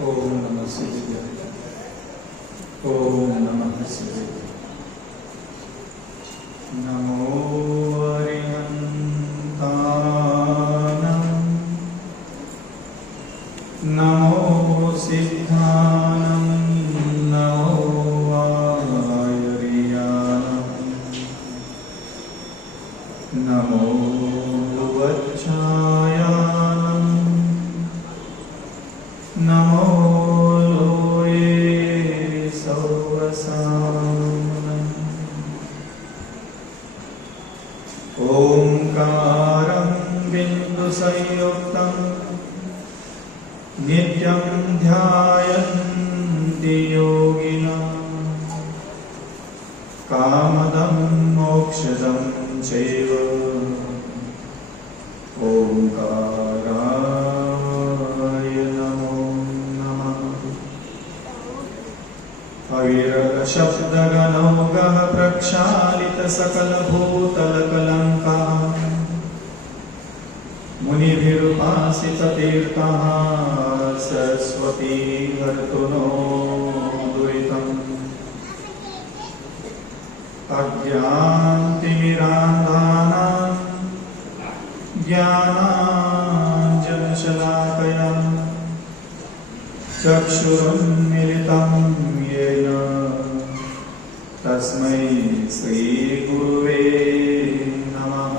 ओम नमः शिवाय। ओम नमः शिवाय। नमो अरिहन्तानं नमो सिद्धानं नमो वायुर्यानं नमो वज्रायानं नमो लोये सौवसानं ओंकारं बिन्दुसंयुक्तं नित्यं ध्यायन्ति योगिनः कामदं मोक्षदं चैव ओंकाराय नमो नमः। अविरलशब्दगणौघः प्रक्षालितसकलभूतलकलङ्काः मुनिभिरुपासिततीर्थः सरस्वती हर्तुनो दुरितम् अज्ञानतिमिरान्धानां ज्ञानाञ्जनशलाकया चक्षुरुन्मिलितं येन तस्मै श्रीगुरुवे नमः।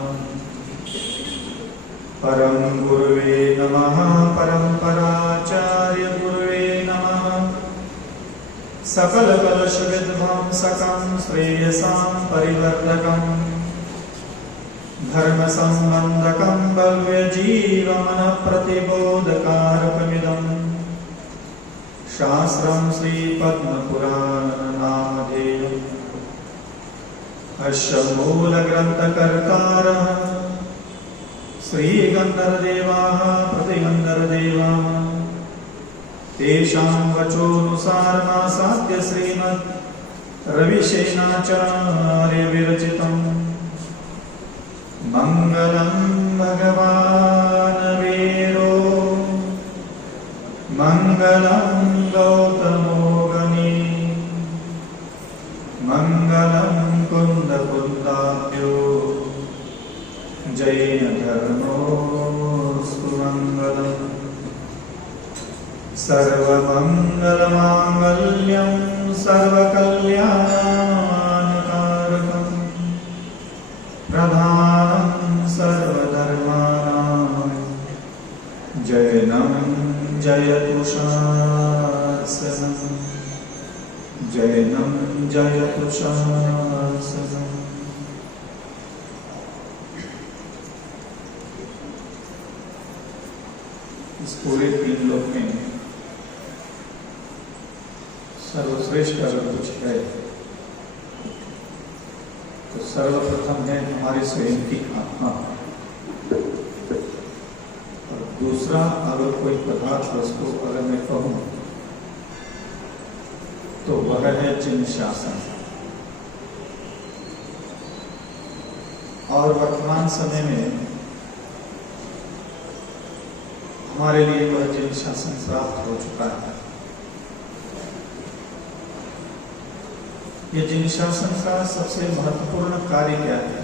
परं गुरुवे नमः। परम्पराचार्य गुरुवे नमः। सकलकलुषविध्वंसकं श्रेयसां परिवर्धकं धर्मसम्बन्धकं भव्यजीवमनप्रतिबोधकारकमिदं शास्त्रं श्रीपद्मपुराणनामधेयम् अस्य मूलग्रन्थकर्तारः श्रीगन्धर्वदेवाः प्रतिगन्धर्वदेवाः तेषां वचोऽनुसारणासाद्य श्रीमद् रविशेनाचार्य विरचितम् मङ्गलं भगवान् वीरो मङ्गलं गौतमो गणी मङ्गलं कुन्दकुन्दाभ्यो जैनधर्मोऽस्तु मङ्गलम्। सर्वमङ्गलमाङ्गल्यं सर्वकल्याणकारकं प्रधानं सर्वधर्माणां जयनं जयतु शासनं जयनं जयतु शासनं। इस पूरे तीन लोक में सर्वश्रेष्ठ अगर कुछ है तो सर्वप्रथम है हमारे स्वयं की आत्मा, और दूसरा अगर कोई पदार्थ वस्तु अगर मैं कहूं तो वह है चिन्ह शासन। और वर्तमान समय में हमारे लिए वह चिन्ह शासन प्राप्त हो चुका है। ये जिन शासन का सबसे महत्वपूर्ण कार्य क्या है?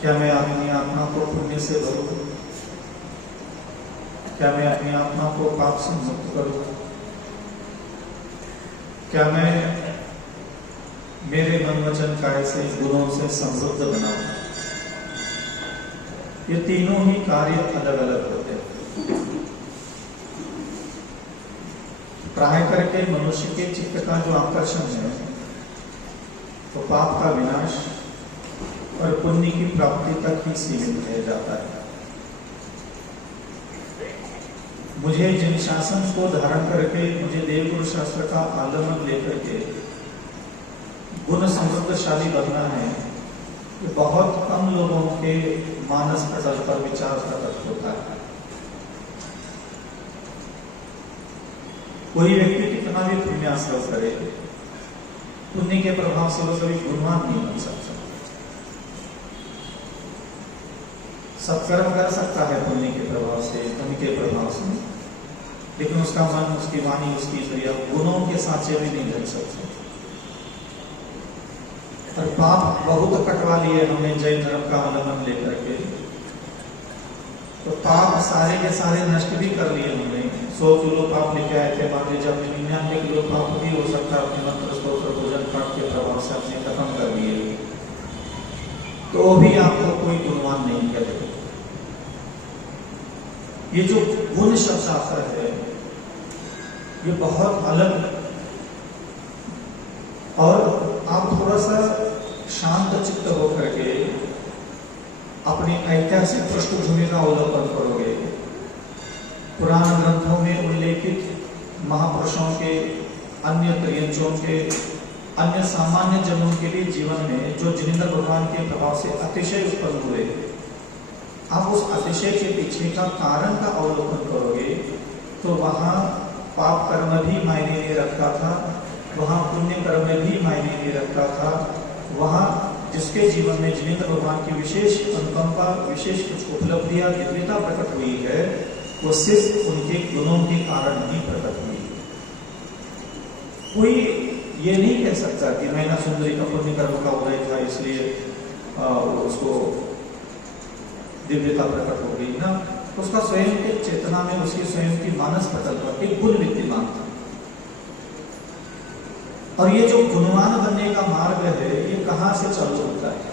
क्या मैं अपनी आत्मा को पुण्य से भरूं? क्या मैं अपनी आत्मा को पाप से मुक्त करूं? क्या मैं मेरे मन वचन काया से गुणों से समृद्ध बनाऊं? ये तीनों ही कार्य अलग अलग होते हैं। प्राय करके मनुष्य के चित्त का जो आकर्षण है तो पाप का विनाश और पुण्य की प्राप्ति तक ही सीमित रह जाता है। मुझे जिन शासन को धारण करके मुझे देवगुरु शास्त्र का आलम्बन लेकर के गुण समृद्धशाली बनना है, ये बहुत कम लोगों के मानस पटल पर विचार प्रकट होता है। कोई व्यक्ति कितना भी पुण्यास करे, पुण्य के प्रभाव से वो कभी गुणवान नहीं बन सकता। सत्कर्म कर सकता है पुण्य के प्रभाव से, पुण्य के प्रभाव से, लेकिन उसका मन, उसकी वाणी, उसकी क्रिया गुणों के सांचे में नहीं ढल सकते। और पाप बहुत कटवा लिए हमने जैन धर्म का अवलंबन लेकर के, तो पाप सारे के सारे नष्ट भी कर लिए हमने। 100 किलो पाप लेके आए थे, मान लीजिए अपने 99 किलो पाप भी हो सकता है अपने मंत्र स्तोत्र पूजन पाठ के प्रभाव से हमने खत्म कर दिए, तो भी आपको कोई गुणवान नहीं करेगा। ये जो गुण शब्द आता है ये बहुत अलग, और आप थोड़ा सा शांत चित्त होकर के अपनी ऐतिहासिक पृष्ठभूमि का अवलोकन करोगे। पुराण ग्रंथों में उल्लेखित महापुरुषों के, अन्य त्रियंचों के, अन्य सामान्य जनों के लिए जीवन में जो जिनेंद्र भगवान के प्रभाव से अतिशय उत्पन्न हुए, आप उस अतिशय के पीछे का कारण का अवलोकन करोगे तो वहां पाप कर्म भी मायने नहीं रखता था, वहां पुण्य कर्म भी मायने नहीं रखता था। वहां जिसके जीवन में जिनेंद्र भगवान की विशेष अनुकंपा, विशेष कुछ उपलब्धियां, दिव्यता प्रकट हुई है, वो सिर्फ उनके गुणों के कारण ही प्रकट हुई। कोई ये नहीं कह सकता कि मैना सुंदरी का पुण्य कर्म का उदय था इसलिए उसको दिव्यता प्रकट हो गई ना। उसका स्वयं के चेतना में, उसकी स्वयं की मानस पटल पर एक गुण विद्यमान था। और ये जो गुणवान बनने का मार्ग है ये कहां से चालू होता है?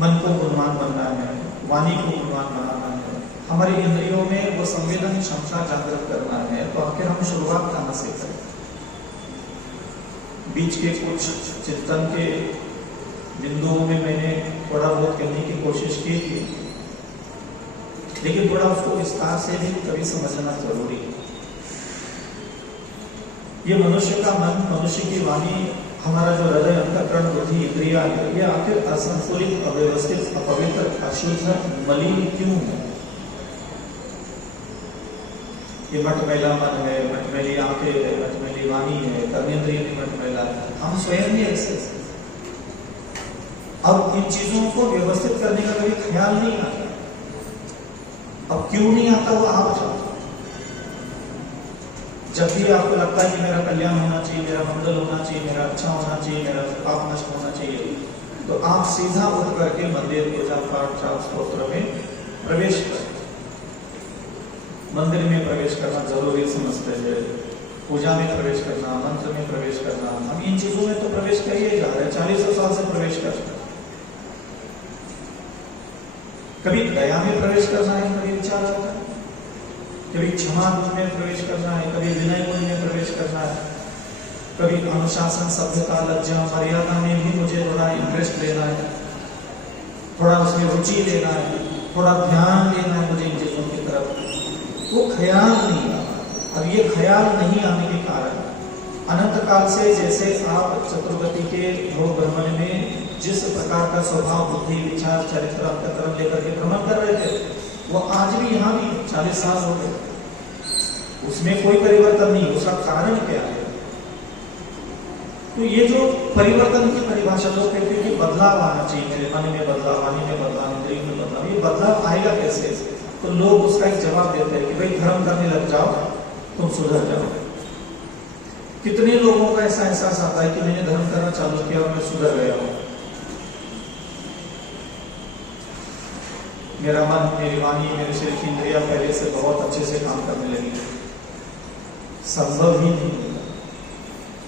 मन को गुणवान बनना है, वाणी को गुणवान बनाना है, हमारी इंद्रियों में वो संवेदन क्षमता जागृत करना है, तो आखिर हम शुरुआत कहां से करें? बीच के कुछ चिंतन के बिंदुओं में मैंने थोड़ा बहुत करने की कोशिश की थी, लेकिन थोड़ा उसको विस्तार से भी कभी समझना जरूरी है। ये मनुष्य का मन, मनुष्य की वाणी, हमारा जो हृदय, अंतःकरण, बुद्धि, इंद्रिया है, ये आखिर असंतुलित, अव्यवस्थित, अपवित्र, अशुद्ध, मलिन क्यों है? ये मटमैला मन है, मटमैली आंखें है, मटमैली वाणी है, कर्मेंद्रिय भी मटमैला है, हम स्वयं भी ऐसे। अब इन चीजों को व्यवस्थित करने का कभी ख्याल नहीं आता। अब क्यों नहीं आता वो आप जानते। जब भी आपको लगता है कि मेरा कल्याण होना चाहिए, मेरा मंगल होना चाहिए, मेरा अच्छा होना चाहिए, मेरा पाप नष्ट होना चाहिए, तो आप सीधा उठ करके मंदिर, पूजा पाठ, जाप स्तोत्र में प्रवेश करें। मंदिर में प्रवेश करना जरूरी समझते हैं, पूजा में प्रवेश करना, मंत्र में प्रवेश करना, हम इन चीजों में तो प्रवेश करिए जा रहे हैं, 40 साल से प्रवेश कर रहे हैं। कभी दया में प्रवेश करना है, कभी विचार आता है, कभी क्षमा गुण में प्रवेश करना है, कभी विनय गुण में प्रवेश करना है, कभी अनुशासन, सभ्यता, लज्जा, मर्यादा में भी मुझे थोड़ा इंटरेस्ट लेना है, थोड़ा उसमें रुचि लेना है, थोड़ा ध्यान देना है मुझे इन चीजों की तरफ। वो ख्याल नहीं आता। अब ये ख्याल नहीं आने के कारण अनंत काल से, जैसे आप चतुर्गति के भोग भ्रमण में जिस प्रकार का स्वभाव, बुद्धि, विचार, चरित्र, अंतःकरण लेकर के भ्रमण कर रहे थे, वो आज भी यहाँ भी 40 साल हो गए, उसमें कोई परिवर्तन नहीं। उसका कारण क्या है? तो ये जो परिवर्तन की परिभाषा लोग कहते हैं कि बदलाव आना चाहिए, मेरे मन में बदलाव, वाणी में बदलाव, इंद्रिय में बदलाव, ये बदलाव आएगा कैसे? तो लोग उसका एक जवाब देते हैं कि भाई धर्म करने लग जाओ, तुम सुधर जाओ। कितने लोगों का ऐसा एहसास आता है कि मैंने धर्म करना चालू किया और मैं सुधर गया हूं, मेरा मन, मेरी वाणी, मेरे शरीर की इंद्रिया पहले से बहुत अच्छे से काम करने लगी। संभव ही नहीं।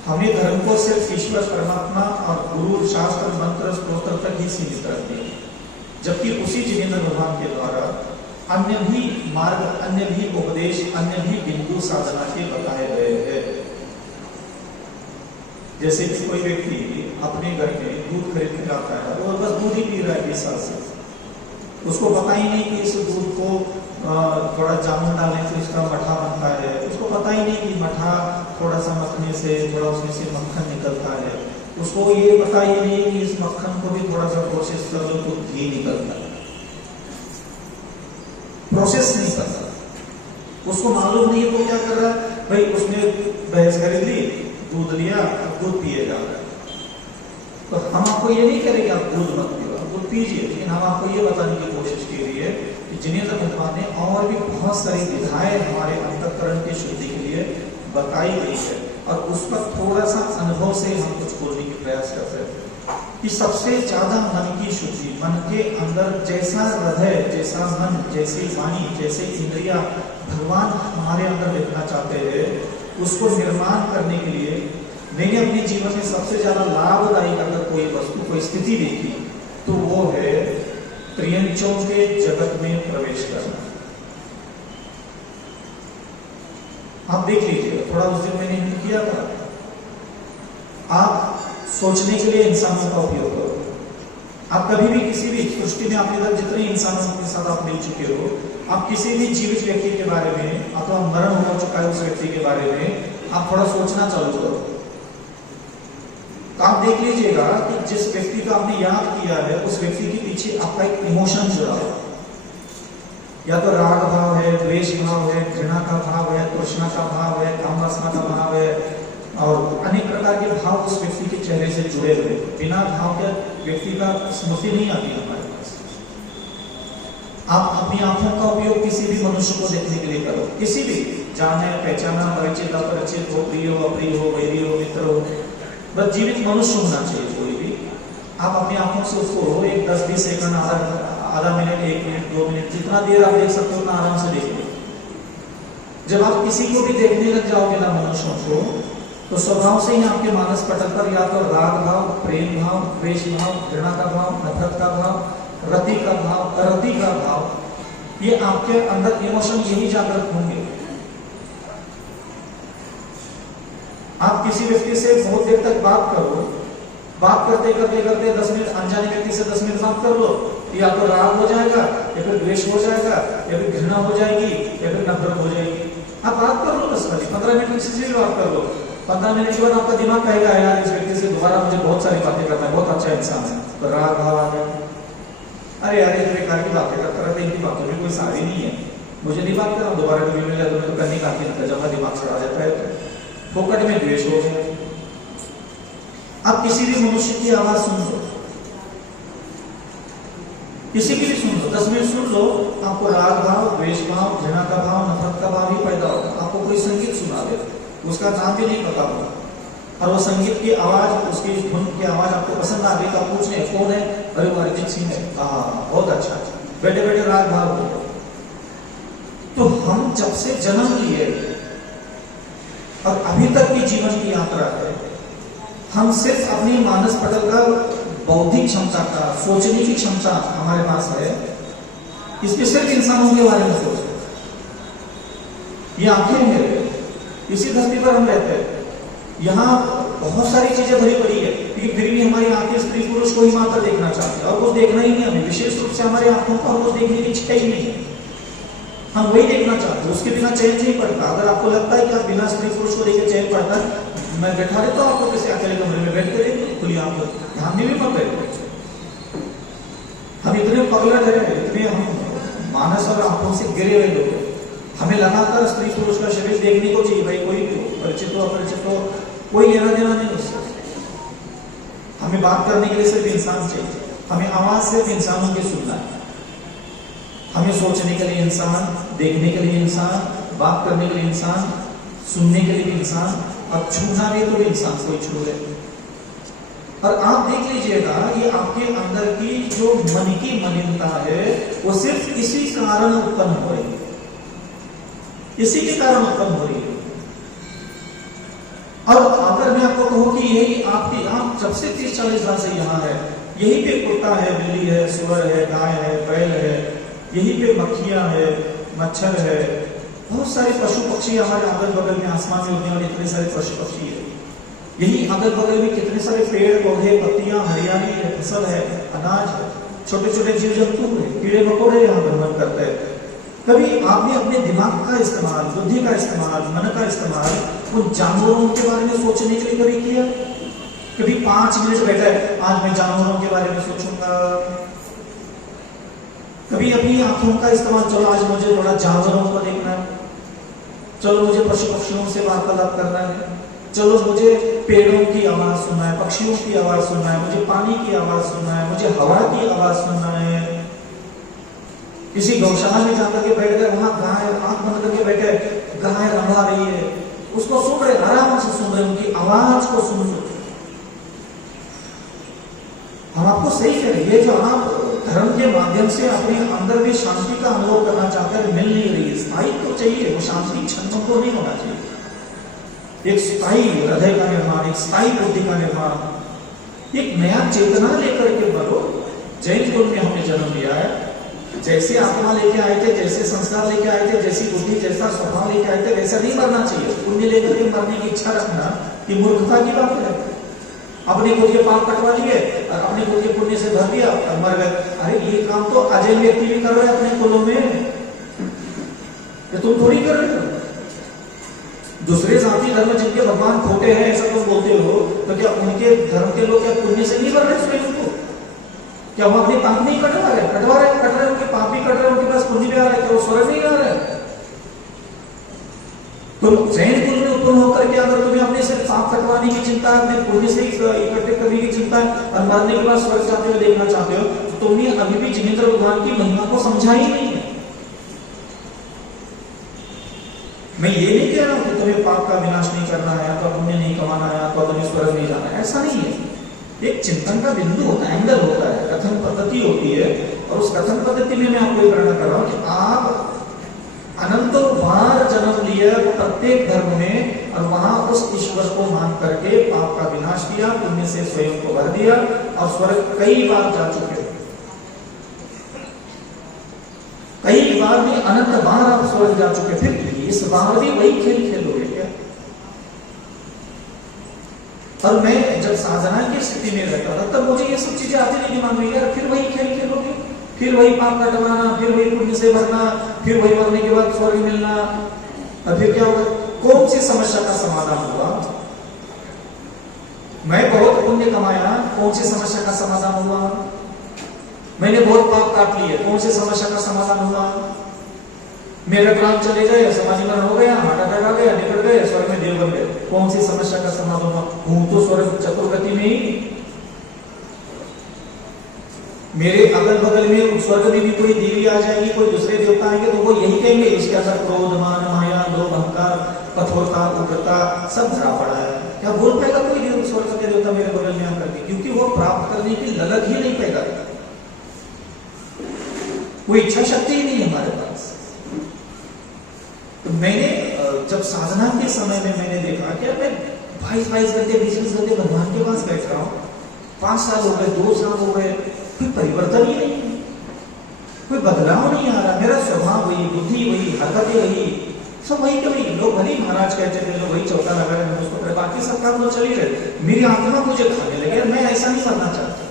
हमें धर्म को सिर्फ ईश्वर, परमात्मा और गुरु, शास्त्र, मंत्र, स्तोत्र तक ही सीमित रख दिया, जबकि उसी जिनेंद्र भगवान के द्वारा अन्य भी मार्ग, अन्य भी उपदेश, अन्य भी बिंदु साधना के बताए गए हैं। जैसे कि कोई व्यक्ति अपने घर में दूध खरीद के लाता है और बस दूध ही पी रहा है 20 साल से, उसको पता ही नहीं कि इस दूध को थोड़ा जामुन डालने से इसका मठा बनता है, उसको पता ही नहीं कि मठा थोड़ा सा मखने से, थोड़ा उसमें से मक्खन निकलता है, उसको ये पता ही नहीं कि इस मक्खन को भी थोड़ा सा प्रोसेस कर लो तो घी निकलता है। प्रोसेस नहीं करता, उसको मालूम नहीं है वो क्या कर रहा है। भाई उसने भैंस खरीद ली, दूध लिया, अब दूध पिए जा रहा है। तो हम आपको ये नहीं करेंगे आप दूध मत पियो, दूध कीजिए, लेकिन हम आपको ये बताने की कोशिश की रही है कि जिनेंद्र भगवान ने और भी बहुत सारी विधाएं हमारे अंतःकरण की शुद्धि के लिए बताई गई है, और उस पर थोड़ा सा अनुभव से हम कुछ बोलने की प्रयास करते हैं कि सबसे ज्यादा मन की शुद्धि, मन के अंदर जैसा हृदय, जैसा मन, जैसी वाणी, जैसे इंद्रिया भगवान हमारे अंदर देखना चाहते हैं, उसको निर्माण करने के लिए मैंने अपने जीवन में सबसे ज्यादा लाभदायी अगर कोई वस्तु, कोई स्थिति देखी तो वो है त्रियंचों के जगत में प्रवेश करना। आप देख लीजिए, थोड़ा उस दिन मैंने किया था, आप सोचने के लिए इंसानों का उपयोग करो। आप कभी भी किसी भी सृष्टि में आपके अंदर जितने इंसानों के साथ आप मिल चुके हो, आप किसी भी जीवित व्यक्ति के बारे में अथवा मरण हो चुका है उस व्यक्ति के बारे में आप थोड़ा सोचना चालू करो, तो आप देख लीजिएगा कि जिस व्यक्ति का आपने याद किया है उस व्यक्ति के पीछे आपका एक इमोशन जुड़ा है, या तो राग भाव है, द्वेष भाव है, घृणा का भाव है, तृष्णा का भाव है, काम वासना का भाव है, और अनेक प्रकार के भाव उस व्यक्ति के चेहरे से जुड़े हुए। बिना भाव के व्यक्ति का स्मृति नहीं आती हमारे पास। आप अपनी आंखों का उपयोग किसी भी मनुष्य को देखने के लिए करो, किसी भी, जाने पहचाना, परिचित अपरिचित हो, प्रिय हो अप्रिय हो, वैरी हो मित्र हो, बस जीवित मनुष्य होना चाहिए कोई भी। आप अपनी आंखों से उसको एक 10-20 सेकंड, आधा मिनट, 1 मिनट, 2 मिनट, जितना देर आप देख सकते हो उतना आराम से देखिए। जब आप किसी को भी देखने लग जाओगे ना मनुष्यों को, तो स्वभाव से ही आपके मानस पटल पर या तो राग भाव, प्रेम भाव, द्वेष भाव, घृणा का भाव, नफरत का भाव, रति का भाव, अरति का भाव, ये आपके अंदर इमोशन यही जागृत होंगे। आप किसी व्यक्ति से बहुत देर तक बात करो, बात करते करते करते 10 मिनट अनजाने व्यक्ति से 10 मिनट बात कर लो, या तो राग हो जाएगा, या फिर द्वेष हो जाएगा, या फिर घृणा हो जाएगी, या फिर नफरत हो जाएगी। आप बात कर लो 10 मिनट, 15 मिनट किसी से भी बात कर लो। 15 मिनट के बाद आपका दिमाग कहेगा यार इस व्यक्ति से दोबारा मुझे बहुत सारी बातें करना है, बहुत अच्छा इंसान है, तो राग भाव आ गया, अरे यार इस बेकार की बातें करता रहता है, इनकी बातों में कोई सारी नहीं है, मुझे नहीं बात करना, दोबारा कभी मिला तो मैं तो करने का जब दिमाग चढ़ा जाता है तो फोकट में द्वेष हो गया। आप किसी भी मनुष्य की आवाज सुन लो, किसी की भी सुन लो, 10 मिनट सुन लो, आपको राग भाव, द्वेष भाव, घृणा का भाव, नफरत का भाव ही पैदा होगा। आपको कोई संगीत सुना दे, उसका नाम भी नहीं पता होगा, और वो संगीत की आवाज, उसकी धुन की आवाज आपको पसंद आ गई तो आप पूछने कौन है, अरे वो अरिजीत सिंह है, बहुत अच्छा, बैठे बैठे राग भाव हो। तो हम जब से जन्म लिए और अभी तक की जीवन की यात्रा है, हम सिर्फ अपनी मानस पटल का बौद्धिक क्षमता का, सोचने की क्षमता हमारे पास है, इसमें सिर्फ इंसानों के बारे में सोच रहे, ये आंखें हैं, इसी धरती पर हम रहते हैं, यहाँ बहुत सारी चीजें भरी पड़ी है, लेकिन फिर भी हमारी आंखें स्त्री पुरुष को ही मात्र देखना चाहते हैं, और वो देखना ही नहीं हमें, विशेष रूप से हमारी आंखों को हमको देखने की इच्छा ही नहीं है, हम वही देखना चाहते हैं, उसके बिना चैन नहीं पड़ता। अगर आपको लगता है कि आप बिना स्त्री पुरुष को देखे चैन पड़ता है, मैं बैठा देता हूँ आपको किसी अकेले कमरे में बैठ कर खुली आप ध्यान नहीं भी पड़ रहे। हम इतने पगलट है, इतने हम मानस और आंखों से गिरे हुए लोग, हमें लगातार स्त्री पुरुष का शरीर देखने को चाहिए, भाई कोई भी हो, परिचित हो अपरिचित हो, कोई लेना देना नहीं उससे। हमें बात करने के लिए सिर्फ इंसान चाहिए, हमें आवाज सिर्फ इंसानों की सुनना है, हमें सोचने के लिए इंसान, देखने के लिए इंसान, बात करने के लिए इंसान, सुनने के लिए इंसान, और छूना भी तो भी इंसान कोई छू ले। और आप देख लीजिएगा ये आपके अंदर की जो मन की मलिनता है वो सिर्फ इसी कारण उत्पन्न हो रही है, इसी के कारण उत्पन्न हो रही है। और अगर मैं आपको कहूं कि यही आपकी, आप जब से 30-40 साल से यहाँ है, यही पे कुत्ता है, बिल्ली है, सुअर है, गाय है, बैल है, यही पे मक्खियां है, मच्छर है, बहुत सारे पशु पक्षी हमारे अगल बगल में, आसमान में उड़ने वाले इतने सारे पशु पक्षी है, यही अगल बगल में कितने सारे पेड़ पौधे, पत्तियां, हरियाली है, फसल है, अनाज है, छोटे छोटे जीव जंतु है, कीड़े मकोड़े यहाँ भ्रमण करते हैं। कभी आपने अपने दिमाग का इस्तेमाल, बुद्धि का इस्तेमाल, मन का इस्तेमाल उन जानवरों के बारे में सोचने के लिए कभी किया? कभी 5 मिनट बैठा है, आज मैं जानवरों के बारे में सोचूंगा। कभी अपनी आंखों का इस्तेमाल, चलो आज मुझे थोड़ा जानवरों को देखना है, चलो मुझे पशु पक्षियों से वार्तालाप करना है, चलो मुझे पेड़ों की आवाज सुनना है, पक्षियों की आवाज सुनना है, मुझे पानी की आवाज सुनना है, मुझे हवा की आवाज सुनना है। किसी गौशाला में जाकर के बैठ गए, वहां गाय आंख बंद करके बैठे, गाय रंभा रही है, उसको सुन रहे, आराम से सुन रहे, उनकी आवाज को सुन रहे। हम आपको सही कह रहे हैं, ये जो आप धर्म के माध्यम से अपने अंदर भी शांति का अनुभव करना चाहते हैं, मिल नहीं रही है। स्थायित्व तो चाहिए, वो शांति क्षणों को नहीं होना चाहिए। एक स्थायी हृदय का निर्माण, एक स्थायी बुद्धि का निर्माण, एक नया चेतना लेकर के बढ़ो। जैन कुल में हमने जन्म लिया है, जैसे आत्मा लेके आए थे, जैसे संस्कार लेके आए थे, जैसी बुद्धि जैसा स्वभाव लेके आए थे, वैसा नहीं मरना चाहिए। पुण्य लेकर के मरने की इच्छा रखना ये मूर्खता की बात है। अपने खुद के पाप कटवा लिए और अपने खुद के पुण्य से भर दिया और मर गए। अरे ये काम तो अजय व्यक्ति भी कर रहे हैं अपने कुलों में, तो तुम थोड़ी कर रहे हो। दूसरे जाति धर्म जिनके भगवान खोटे हैं ऐसा तुम बोलते हो, तो क्या उनके धर्म के लोग क्या पुण्य से नहीं भर रहे स्वयं को? क्या वो अपने पाप नहीं कटवा रहे? कट रहे, उनके पाप भी कट रहे, उनके पास पुण्य भी आ रहा है, क्या वो स्वर्ग नहीं आ रहा है? तुम जैन कुल में उत्पन्न होकर के अगर तुम्हें अपने सिर्फ पाप कटवाने की चिंता है, अपने पुण्य से इकट्ठे करने की चिंता है और मरने के बाद स्वर्ग जाते हुए देखना चाहते हो, तो तुमने अभी भी जिनेंद्र भगवान की महिमा को समझा ही नहीं है। मैं ये नहीं कह रहा हूं कि तुम्हें पाप का विनाश नहीं करना है, तो पुण्य नहीं कमाना है, तो तुम्हें स्वर्ग नहीं जाना है, ऐसा नहीं है। एक चिंतन का बिंदु होता है, एंगल होता है, कथन पद्धति होती है, और उस कथन पद्धति में मैं आपको प्रेरणा कर रहा हूं कि आप अनंतों बार जन्म लिया प्रत्येक धर्म में, और वहां उस ईश्वर को मान करके पाप का विनाश किया, पुण्य से स्वयं को भर दिया और स्वर्ग कई बार जा चुके, कई बार भी अनंत बार आप स्वर्ग जा चुके, फिर इस बार भी वही खेल खेलोगे क्या? और मैं जब साधना की स्थिति में रहता था तब मुझे ये सब चीजें आती नहीं दिमाग में, यार फिर वही खेल खेलोगे, फिर वही पाप कटवाना, फिर वही पुण्य से भरना, फिर वही मरने के बाद स्वर्ग मिलना, और फिर क्या होगा? कौन सी समस्या का समाधान हुआ? मैं बहुत पुण्य कमाया, कौन सी समस्या का समाधान हुआ? मैंने बहुत पाप काट लिए, कौन सी समस्या का समाधान हुआ? मेरे प्राण चले गए, समाजीकरण हो गया, हार्ट अटैक आ गया, निकल गए, स्वर्ग में देव बन गए, कौन सी समस्या का समाधान हुआ? हूं तो स्वर्ग चतुर्गति में ही। मेरे अगल बगल में स्वर्ग में भी कोई देवी आ जाएगी, कोई दूसरे देवता आएंगे, तो वो यही कहेंगे इसके अंदर क्रोध, मान, माया, लोभ, अहंकार, कठोरता, उग्रता सब भरा पड़ा है। क्या बोल पाएगा कोई स्वर्ग के देवता मेरे बगल में आकर के? क्योंकि वो प्राप्त करने की ललक ही नहीं पैदा करता, कोई इच्छा शक्ति ही नहीं हमारे पास। तो मैंने जब साधना के समय में मैंने देखा कि मैं 22 घंटे 20 घंटे भगवान के पास बैठ रहा हूँ, 5 साल हो गए, 2 साल हो गए, कोई परिवर्तन ही नहीं, कोई बदलाव नहीं आ रहा। मेरा स्वभाव वही, बुद्धि वही, हरकतें वही, सब वही के वही। लोग भले महाराज कहते थे, लोग वही चौथा लगा रहे, उसको करे, बाकी सब काम तो चल ही रहे। मेरी आत्मा मुझे खाने लगे, मैं ऐसा नहीं करना चाहता।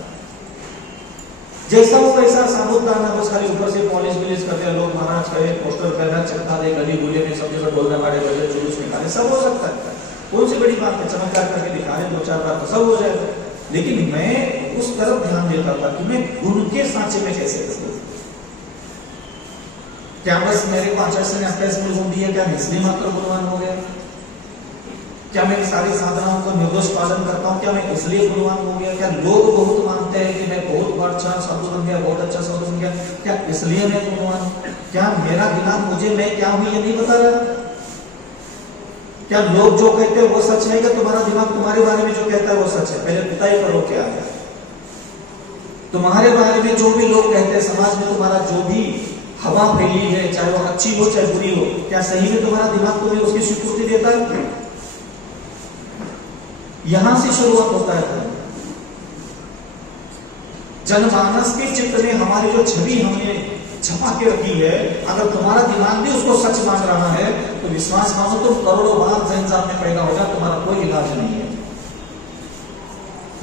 जैसा हो वैसा साबुदाना, बस खाली ऊपर से पॉलिश विलिश करते हैं लोग, महाराज कहे, पोस्टर करना, चिपका दे, गली गुले में सब जगह बोलने वाले बजे जुलूस निकाले, सब हो सकता है। कौन सी बड़ी बात है, चमत्कार करके दिखा रहे 2-4 बार तो सब हो जाएगा। लेकिन मैं उस तरफ ध्यान देता था कि मैं गुण के सांचे में कैसे करूं। क्या बस मेरे को आचार्य ने 28 मूल गुण दिए, क्या मैं इसलिए मात्र गुणवान हो गया? क्या मैं सारी साधनाओं का निर्दोष पालन करता हूँ, क्या मैं इसलिए गुणवान हो गया? क्या लोग बहुत मानते हैं कि मैं बहुत अच्छा साधु बन गया, बहुत अच्छा साधु बन गया, क्या इसलिए मैं गुणवान? क्या मेरा दिमाग मुझे मैं क्या हूं ये नहीं बता रहा? क्या लोग जो कहते हैं वो सच है, क्या तुम्हारा दिमाग तुम्हारे बारे में जो कहता है वो सच है? पहले पिता ही करो क्या है। तुम्हारे बारे में जो भी लोग कहते हैं, समाज में तुम्हारा जो भी हवा फैली है, चाहे वो अच्छी हो चाहे बुरी हो, क्या सही में तुम्हारा दिमाग तुम्हें उसकी स्वीकृति देता है? यहां से शुरुआत होता है। जनमानस के चित्त में हमारी जो छवि हमने छपा के रखी है, अगर तुम्हारा दिमाग भी उसको सच मान रहा है तो विश्वास मानो तुम करोड़ों बार जैन साहब में पैदा हो जाए, तुम्हारा कोई इलाज नहीं है।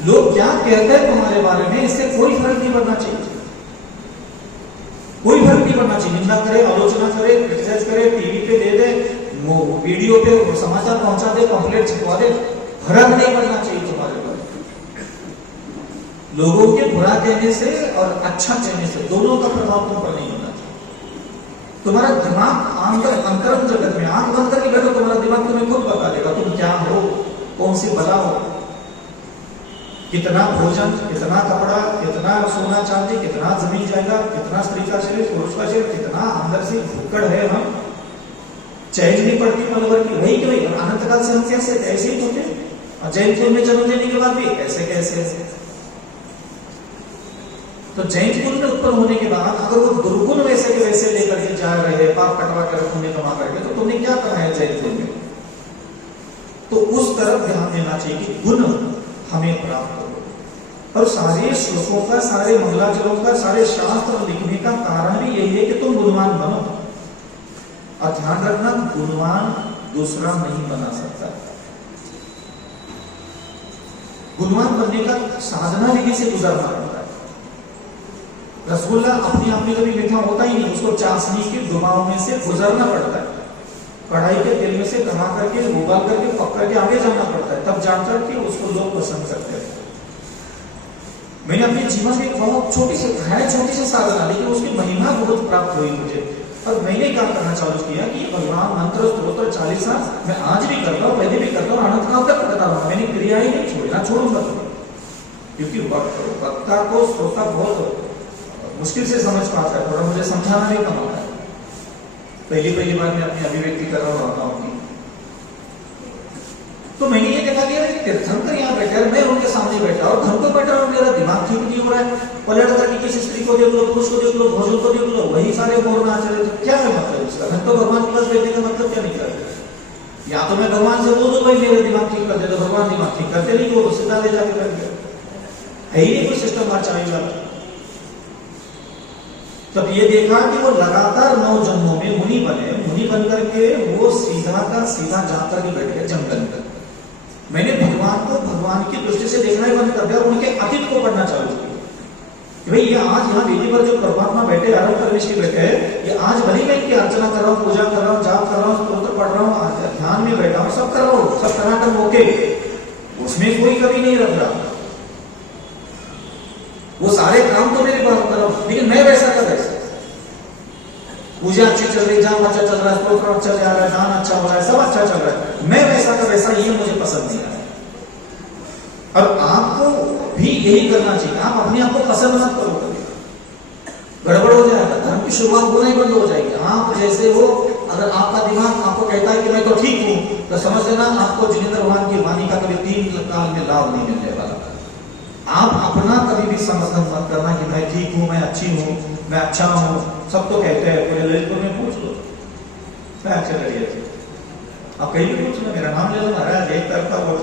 लोग क्या कहते हैं तुम्हारे बारे में, इससे कोई फर्क नहीं पड़ना चाहिए, कोई फर्क नहीं पड़ना चाहिए। निंदा करे, आलोचना करे, क्रिटिसाइज करे, टीवी पे दे दे, वीडियो पे समाचार पहुंचा दे, पॉम्फलेट छपवा दे, फर्क नहीं पड़ना चाहिए तुम्हारे पर। लोगों के बुरा कहने से और अच्छा कहने से दोनों का प्रभाव तुम पर नहीं होना चाहिए। तुम्हारा दिमाग अंतरंग जगत में आंख बंद करके बैठो, तुम्हारा दिमाग तुम्हें खुद बता देगा तुम क्या हो, कौन सी बला हो, कितना भोजन, कितना कपड़ा, कितना सोना चांदी, कितना जमीन जायदाद, कितना स्त्री का शरीर, पुरुष का शरीर, कितना अंदर से भुक्कड़ है, हम चैन नहीं पड़ती पल भर की। वही कि भाई अनंत काल से हम कैसे ऐसे ही होते, और जैन कुल में जन्म लेने के बाद भी ऐसे कैसे। तो जैन कुल में उत्पन्न होने के बाद अगर वो दुर्गुण वैसे के वैसे लेकर के जा रहे, पाप कटवा कर पुण्य कमा करके, तो तुमने क्या कहा है जैन कुल में। तो उस तरफ ध्यान देना चाहिए कि गुण हमें प्राप्त हो। और सारे श्लोकों का, सारे मंगलाचरणों का, सारे शास्त्र लिखने का कारण भी यही है कि तुम गुणवान बनो। और ध्यान रखना, गुणवान दूसरा नहीं बना सकता। गुणवान बनने का साधना विधि से गुजरना पड़ता है। रसगुल्ला अपने आप में कभी मीठा होता ही नहीं, उसको चाशनी के डुबाव में से गुजरना पड़ता है, कढ़ाई के तेल में से कमा करके, उबाल करके, पक करके आगे जाना पड़ता है, तब जानकर के उसको लोग पसंद करते हैं। मैंने अपने जीवन में बहुत छोटी सी साधना, लेकिन उसकी महिमा बहुत प्राप्त हुई मुझे। और मैंने क्या करना चालू किया कि भगवान मंत्र स्तोत्र चालीसा मैं आज भी करता हूँ, पहले भी करता हूँ, अनंत काल तक करता हूँ। मैंने क्रिया ही नहीं छोड़ी, ना छोड़ूंगा। क्योंकि वक्ता को श्रोता बहुत मुश्किल से समझ पाता है, थोड़ा मुझे समझाना नहीं कम आता है। पहली बार मैं अपनी अभिव्यक्ति कर रहा हूँ। तो मैंने ये देखा कि तीर्थंकर यहाँ बैठे हैं, मैं उनके सामने बैठा और घर को बैठा और मेरा दिमाग ठीक नहीं हो रहा है। पलट करके किसी स्त्री को देख लो, पुरुष को देख लो, भोजन को देख लो, वही सारे बोल नाच रहे। तो क्या है मतलब इसका? मैं तो भगवान के पास बैठने का मतलब क्या निकल रहा है? या तो मैं भगवान से बोल दूं भाई मेरा दिमाग ठीक कर दे, तो भगवान दिमाग ठीक करते नहीं, वो सीधा ले जाके बैठ गया। है ही नहीं कोई सिस्टम अच्छा ही। तब ये देखा कि वो लगातार 9 जन्मों में मुनि बने, मुनि बन करके वो सीधा का सीधा जाकर के बैठ गए जंगल में। मैंने भगवान को भगवान की दृष्टि से देखना ही बंद कर दिया और उनके अतीत को पढ़ना चालू किया कि भाई ये आज यहाँ वेदी पर जो परमात्मा बैठे, आरंभ परमेश के बैठे, ये आज भले मैं इनकी अर्चना कर रहा हूँ, पूजा कर रहा हूँ, जाप कर रहा हूँ, स्तोत्र पढ़ रहा हूँ, ध्यान में बैठा हूँ, सब कर रहा हूँ, सब टनाटन ओके, उसमें कोई कभी नहीं रख रहा। वो सारे काम तो मेरे पास कर रहा हूँ, लेकिन मैं वैसा कर वैसा। पूजा अच्छी चल रही, जाप अच्छा चल रहा है, स्तोत्र अच्छा जा रहा है, दान अच्छा हो रहा है, सब अच्छा चल रहा है, मैं वैसा का वैसा, ये मुझे पसंद नहीं आया। और आपको भी यही करना चाहिए। आप अपने आप को पसंद मत करो, गड़बड़ हो जाएगा, धर्म की शुरुआत होना ही बंद हो जाएगी। आप जैसे हो, अगर आपका दिमाग आपको कहता है कि मैं तो ठीक हूं, तो समझ लेना आपको जिनेंद्र भगवान की वाणी का कभी 3 काल में लाभ नहीं मिलने वाला। आप अपना कभी भी समर्थन मत करना कि मैं ठीक हूं, मैं अच्छी हूं, मैं अच्छा हूं। सब तो कहते हैं, पूरे ललितपुर में पूछ लो, मैं अच्छे लड़िए थे, आप कहीं भी पूछ लो, मेरा नाम ले लो, महाराज एक तरफा वोट।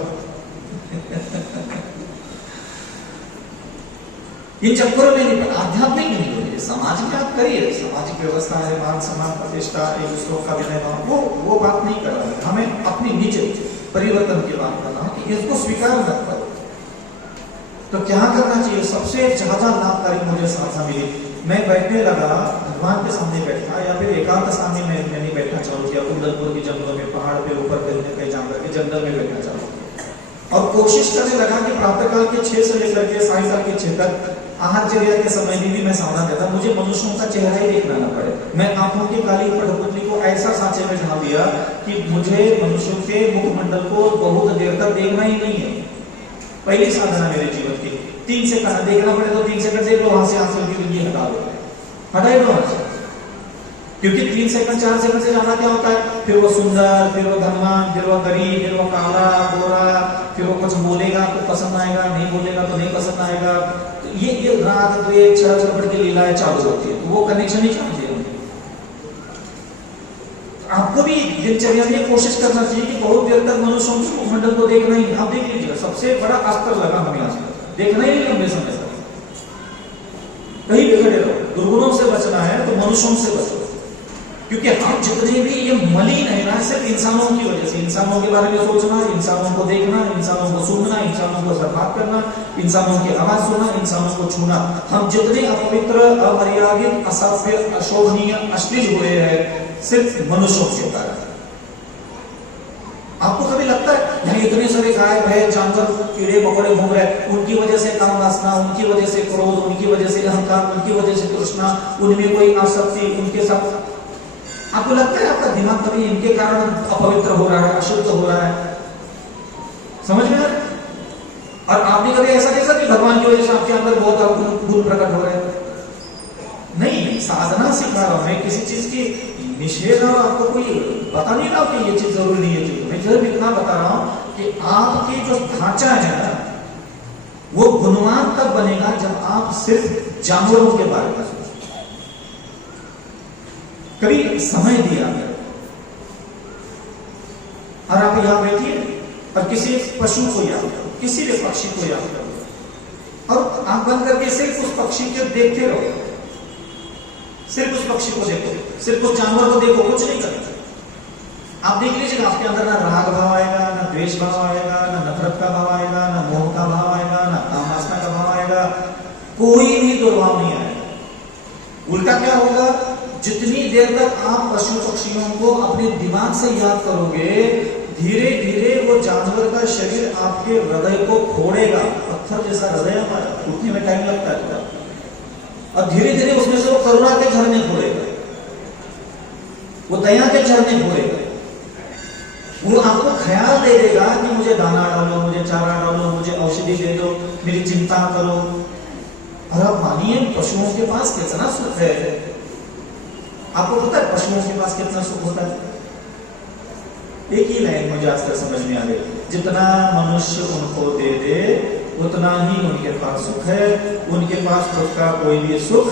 इन चक्करों में नहीं, आध्यात्मिक नहीं हो, समाज में आप करिए, सामाजिक व्यवस्था है, मान सम्मान प्रतिष्ठा, एक दूसरों का विनय भाव, वो बात नहीं कर रहा है। हमें अपनी नीचे परिवर्तन की बात करना है कि इसको स्वीकार न करो। तो क्या करना चाहिए? सबसे ज्यादा लाभकारी मुझे साधना मिली, मैं बैठने लगा, भगवान के सामने बैठा या फिर एकांत स्थान में मैंने बैठना चालू किया। कुंडलपुर के जंगलों में, पहाड़ पे ऊपर कहीं जाकर के जंगल में बैठना चालू किया और कोशिश करने लगा कि प्रातःकाल के 6 से लेकर के 6:30 के 6 तक आहारचर्या के समय में भी मैं सावधान रहता, मुझे मनुष्यों का चेहरा ही देखना न पड़े। मैं आंखों की काली कठपुतली को ऐसा सांचे में ढाल दिया कि मुझे मनुष्यों के मुखमंडल को बहुत देर तक देखना ही नहीं है। पहली साधना मेरे जीवन की। 3 सेकंड देखना पड़े तो 3 सेकंड देख लो, वहां से आंसू की बिंदी हटा दो, हटाई दो वहां से। क्योंकि 3 सेकंड 4 सेकंड से जाना क्या होता है, फिर वो सुंदर, फिर वो धनवान, फिर वो गरीब, फिर वो काला गोरा, फिर वो कुछ बोलेगा तो पसंद आएगा, नहीं बोलेगा तो नहीं पसंद आएगा। तो ये रात 2 6 चौपट की लीलाएं चालू होती है, तो वो कनेक्शन ही चाहते हैं। आपको भी दिनचर्या में कोशिश करना चाहिए कि बहुत देर तक मनुष्यों के मुखमंडल को देखना ही। आप देख लीजिए, सबसे बड़ा अस्त्र लगा हमें आज देखना ही नहीं लंबे समय तक, कहीं भी खड़े रहो। दुर्गुणों से बचना है तो मनुष्यों से बचो, क्योंकि हम जितने भी ये मलिन है ना, सिर्फ इंसानों की वजह से। इंसानों के बारे में सोचना, इंसानों को देखना, इंसानों को सुनना, इंसानों को बर्बाद करना, इंसानों की आवाज सुनना, इंसानों को छूना, हम जितने अपवित्र, अमर्यादित, असभ्य, अशोभनीय, अश्लील हुए हैं सिर्फ मनुष्यों के कारण। आपको कभी लगता है यहाँ इतने सारे गाय भैंस जानवर कीड़े मकोड़े घूम रहे हैं, उनकी वजह से काम वासना, उनकी वजह से क्रोध, उनकी वजह से अहंकार, उनकी वजह से तृष्णा, उनमें कोई आसक्ति, उनके साथ आपको लगता है आपका दिमाग कभी इनके कारण अपवित्र हो रहा है, अशुद्ध हो रहा है? समझ में आ रहा है? और आपने कभी ऐसा देखा कि भगवान की वजह से आपके अंदर बहुत गुण प्रकट हो रहे हैं? नहीं, साधना सिखा रहा हूं मैं, किसी चीज की निषेध और आपको कोई बता नहीं रहा कि ये चीज जरूरी नहीं है। मैं सिर्फ इतना बता रहा हूं कि आपकी जो ढांचा है ना, वो गुणवान तब बनेगा जब आप सिर्फ जानवरों के बारे में सोचो। कभी समय दिया और आप यहां बैठिए और किसी पशु को याद करो, किसी भी पक्षी को याद करो और आंख बंद करके सिर्फ उस पक्षी को देखते रहो, सिर्फ उस पक्षी को देखो, सिर्फ उस जानवर को देखो, कुछ नहीं करना। आप देख लीजिए आपके अंदर ना राग भाव आएगा, ना द्वेष भाव आएगा, ना नफरत का भाव आएगा, ना मोह का भाव आएगा, ना कामवासना का भाव आएगा, कोई भी दुर्भाव नहीं आएगा। उल्टा क्या होगा, जितनी देर तक आप पशु पक्षियों को अपने दिमाग से याद करोगे, धीरे धीरे वो जानवर का शरीर आपके हृदय को फोड़ेगा। पत्थर जैसा हृदय हमारा, उठने में टाइम लगता है थोड़ा, और धीरे धीरे उसमें से वो करुणा के झरने फोड़ेगा, वो दया के झरने फोड़ेगा। वो आपको ख्याल दे देगा कि मुझे दाना डालो, मुझे चारा डालो, मुझे औषधि दे दो, मेरी चिंता करो। और आप मानिए पशुओं के पास कितना सुख है। आपको पता है पशुओं के पास कितना सुख होता है? एक ही लाइन मुझे आज तक समझ में आ गई, जितना मनुष्य उनको दे दे उतना ही उनके पास सुख है, उनके पास खुद का कोई भी सुख,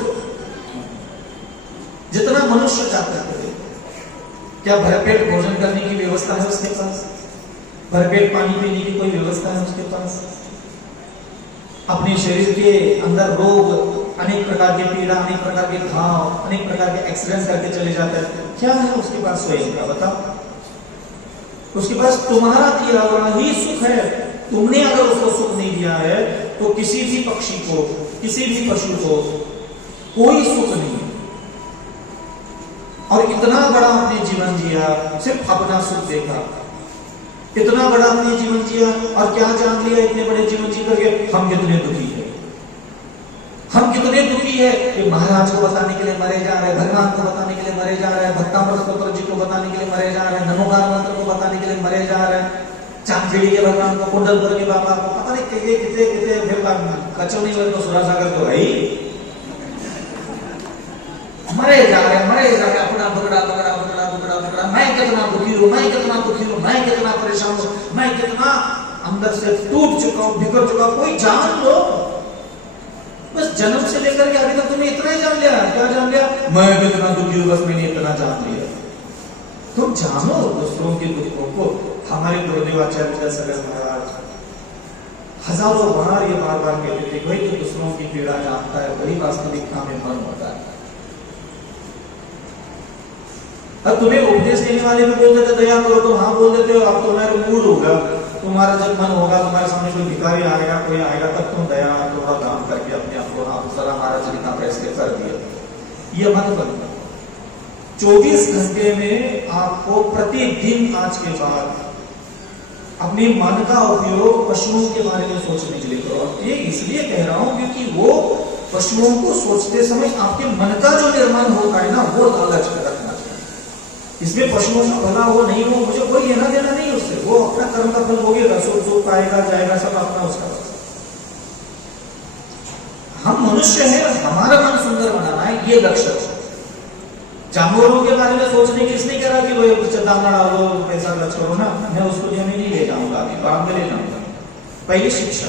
जितना मनुष्य चाहता है। क्या भरपेट भोजन करने की व्यवस्था है उसके पास? भरपेट पानी पीने की कोई व्यवस्था है उसके पास? अपने शरीर के अंदर रोग, अनेक प्रकार के पीड़ा, अनेक प्रकार के घाव, अनेक प्रकार के एक्सीडेंट करके चले जाता है। क्या है उसके पास स्वयं का? बताओ। उसके पास तुम्हारा दिया हुआ ही सुख है। तुमने अगर उसको सुख नहीं दिया है तो किसी भी पक्षी को, किसी भी पशु को कोई सुख नहीं है। और इतना बड़ा अपने जीवन जिया, सिर्फ अपना सुख देखा, इतना बड़ा अपने जीवन जिया और क्या जान लिया इतने बड़े जीवन जी करके हम कितने दुखी है, हम कितने दुखी है। कि महाराज को बताने के लिए मरे जा रहे, भगवान को बताने के लिए मरे जा रहे, भक्तामृत स्तोत्र जी को बताने के लिए मरे जा रहे, नमोकार मंत्र को बताने के लिए मरे जा रहे, चांदखेड़ी के भगवान को, कुंडलपुर के बाबा को, पता नहीं कितने कितने कितने, फिर कचौनी वाले तो सुरासागर तो है ही, मरे जा रहे अपना बगड़ा बगड़ा बगड़ा बगड़ा बगड़ा। मैं कितना दुखी हूं, मैं कितना दुखी हूं, मैं कितना परेशान हूं, मैं कितना अंदर से टूट चुका हूं, बिखर चुका। कोई जान लो, बस जन्म से लेकर के अभी तक तुमने इतना ही जान लिया। क्या जान लिया? मैं कितना दुखी हूं, बस मैंने इतना जान लिया। तुम जानो दूसरों के दुखों को। हमारे गुरुदेव आचार्य सगर महाराज हजारों बार ये बार बार कहते थे, वही तो दूसरों की पीड़ा जानता है, वही वास्तविकता में मन होता है। अब तुम्हें उपदेश देने वाले भी बोल देते दया करो, तुम हाँ बोल देते हो। अब तुम्हारा मूड होगा, तुम्हारा जब मन होगा, तुम्हारे सामने कोई भिखारी आएगा, कोई आएगा, तब तुम दया थोड़ा काम करके अपने आप को, हाँ सर हमारा जितना फैसले कर दिया। ये मत करो। 24 घंटे में आपको प्रतिदिन आज के बाद अपने मन का उपयोग पशुओं के बारे में सोचने के लिए करो। ये इसलिए कह रहा हूं क्योंकि वो पशुओं को सोचते समय आपके मन का जो निर्माण होता है ना, वो लालच रखना। इसमें पशुओं का भला हो नहीं हो मुझे कोई लेना देना नहीं उससे। वो अपना कर्म का फल भोगेगा, सुख दुख आएगा जाएगा, सब अपना उसका। हम मनुष्य हैं, हमारा मन सुंदर बनाना है, ये लक्ष्य। जानवरों के बारे में सोचने की इसलिए कह रहा कि वो दाना डालो, पैसा खर्च करो ना, मैं उसको जमीन नहीं ले जाऊंगा, अभी बाद में ले जाऊंगा। पहले शिक्षा,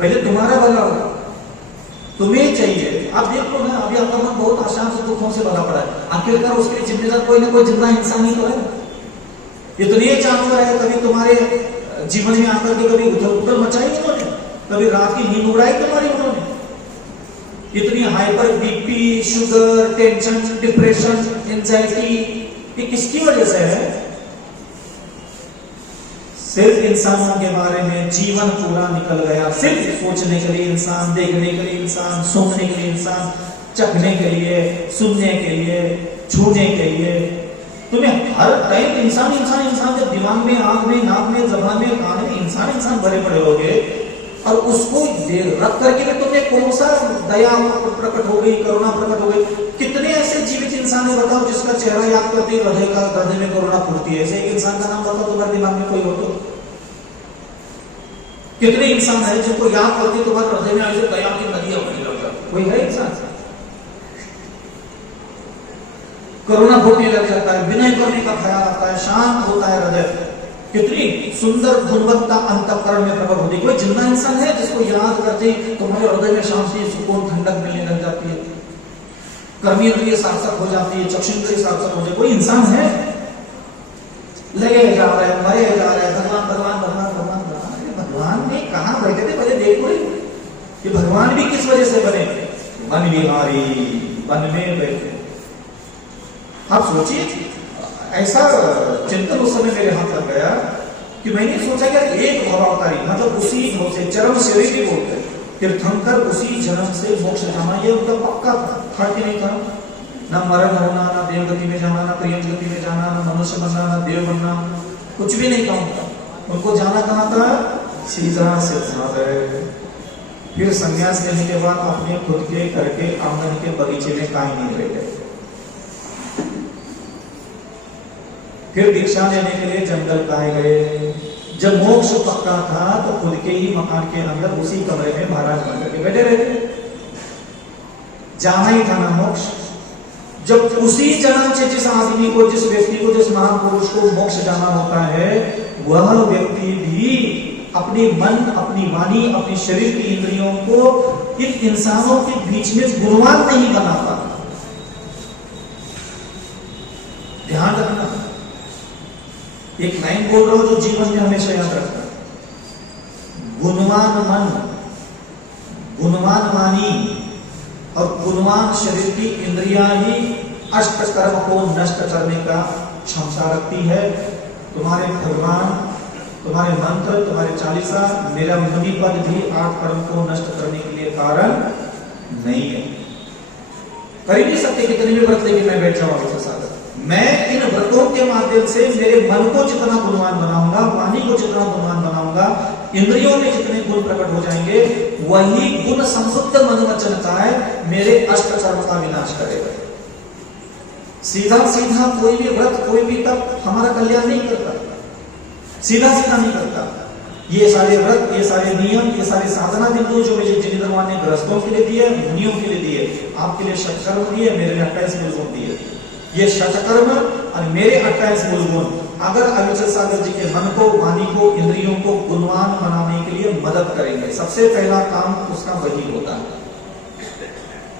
पहले तुम्हारा भला होगा, तुम्हें चाहिए। आप देख लो ना, अभी आपका मन बहुत आसान से दुखों से भरा पड़ा है, आखिरकार उसके लिए जिम्मेदार कोई ना कोई जिंदा इंसान ही तो है। इतने जानवर है, कभी तुम्हारे जीवन में आकर के कभी उथल पुथल मचाई उन्होंने, कभी रात की नींद उड़ाई तुम्हारी उन्होंने। इतनी hyper BP, sugar, tension, depression, anxiety, ये किसकी वजह से है? सिर्फ इंसानों के बारे में जीवन पूरा निकल गया। सिर्फ सोचने के लिए इंसान, देखने के लिए इंसान, सुनने के लिए इंसान, चखने के लिए, सुनने के लिए, छूने के लिए। तुम्हें हर टाइम इंसान इंसान इंसान, जब दिमाग में, आंख में, नाक में, जबान में, कान में इंसान इंसान भरे पड़े होगे, और उसको रख करके भी तुमने कौन सा दया प्रकट हो गई, करुणा प्रकट हो गई। कितने ऐसे जीवित इंसान है बताओ जिसका चेहरा याद करते हृदय में करुणा फूटती है? ऐसे एक इंसान का नाम बताओ तुम्हारे दिमाग में कोई हो तो। कितने इंसान है जिनको याद करते तुम्हारे हृदय में ऐसे दया की नदियां बहने लग जाती? कोई है इंसान? करुणा घुटने लग जाता है, विनय करने का ख्याल आता है, शांत होता है हृदय। कितनी सुंदर गुणवत्ता अंतःकरण में प्रकट होती है। कोई जिंदा इंसान है जिसको याद करते तुम्हारे हृदय में शांति, सुकून, ठंडक मिलने लग जाती है, कर्मेंद्रिय सार्थक हो जाती है, चक्षुंद्रिय सार्थक हो जाए? कोई इंसान है? लगे जा रहा है, मरे जा रहा है, भगवान भगवान भगवान भगवान भगवान। भगवान ने कहां बैठे थे पहले देखो कि भगवान भी किस वजह से बने? मन विहारी, मन में बैठे। आप सोचिए, ऐसा चिंतन उस समय मेरे हाथ लग गया कि मैंने सोचा कि एक भवावतारी, मतलब उसी भाव से चरम सेवी भी बोलते तीर्थंकर उसी जन्म से मोक्ष जाना, ये उनका पक्का था, फर्क नहीं था। ना मरण होना, ना देवगति में जाना, ना प्रियम गति में जाना, ना मनुष्य बनना, ना देव बनना, कुछ भी नहीं था उनका। उनको जाना कहाँ था? सीधा सिद्धार्थ। फिर संन्यास लेने के बाद अपने खुद के करके आंगन के बगीचे में काई नहीं रह गए। फिर दीक्षा लेने के लिए जंगल पाए गए। जब मोक्ष पक्का था तो खुद के ही मकान के अंदर उसी कमरे में महाराज बनकर के बैठे रहते। जाना ही था ना मोक्ष। जब उसी जन्म से जिस आदमी को, जिस व्यक्ति को, जिस महापुरुष को मोक्ष जाना होता है, वह व्यक्ति भी अपने मन, अपनी वाणी, अपने शरीर की इंद्रियों को इन इंसानों के बीच में गुणवान नहीं बनाता। ध्यान रखना, एक लाइन बोल रहा हूं जो जीवन में हमेशा याद रखना। गुणवान मन, गुणवान वाणी और गुणवान शरीर की इंद्रियां ही अष्ट कर्म को नष्ट करने का क्षमता रखती है। तुम्हारे भगवान, तुम्हारे मंत्र, तुम्हारे चालीसा, मेरा मुनि पद भी 8 कर्म को नष्ट करने के लिए कारण नहीं है। कर ही नहीं सकते कितने भी व्रत लेके मैं बैठ जाऊं आपके साथ। मैं इन व्रतों के माध्यम से मेरे मन को जितना गुणवान बनाऊंगा, वाणी को जितना गुणवान बनाऊंगा, इंद्रियों में जितने गुण प्रकट हो जाएंगे, वही गुण समृद्ध मन वचन का है मेरे अष्ट कर्म का विनाश करेगा। सीधा सीधा कोई भी व्रत, कोई भी तप हमारा कल्याण नहीं करता, सीधा सीधा नहीं करता। ये सारे व्रत, ये सारे नियम, ये सारे साधना बिंदु जो मुझे जिनेंद्र भगवान ने गृहस्थों के लिए दिए, मुनियों के लिए दिए, आपके लिए षटकर्म दिए, मेरे लिए 28 मूल गुण दिए। ये षटकर्म और मेरे 28 मूल गुण अगर अविचल सागर जी के मन को, वाणी को, इंद्रियों को गुणवान बनाने के लिए मदद करेंगे, सबसे पहला काम उसका वही होता है।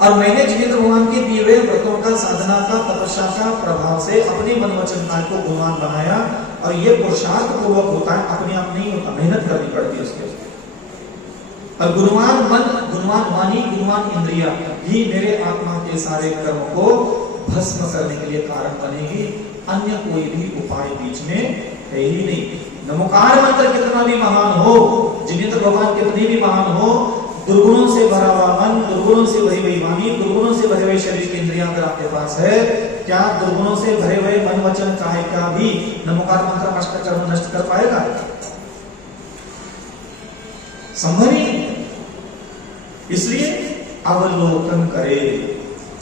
और मैंने जिनेंद्र भगवान के दिए हुए व्रतों का, साधना का, तपस्या का प्रभाव से अपने मन वचन काल को गुणवान बनाया। और ये पुरुषार्थ पूर्वक होता है, अपने आप नहीं होता, मेहनत करनी पड़ती है उसके। और गुणवान मन, गुणवान वाणी, गुणवान इंद्रिया ही मेरे आत्मा के सारे कर्म को भस्म करने के लिए कारण बनेगी। अन्य कोई भी उपाय बीच में है ही नहीं। नमोकार मंत्र कितना भी महान हो, जिनेंद्र भगवान कितने भी महान हो, दुर्गुणों से भरा हुआ मन, दुर्गुणों से भरी हुई वाणी, दुर्गुणों से भरे हुए शरीर की इंद्रियां अगर आपके पास है, क्या दुर्गुणों से भरे हुए मन वचन काया का भी नमोकार मंत्र अष्ट कर्म नष्ट कर पाएगा? संभव ही नहीं। इसलिए अवलोकन करे,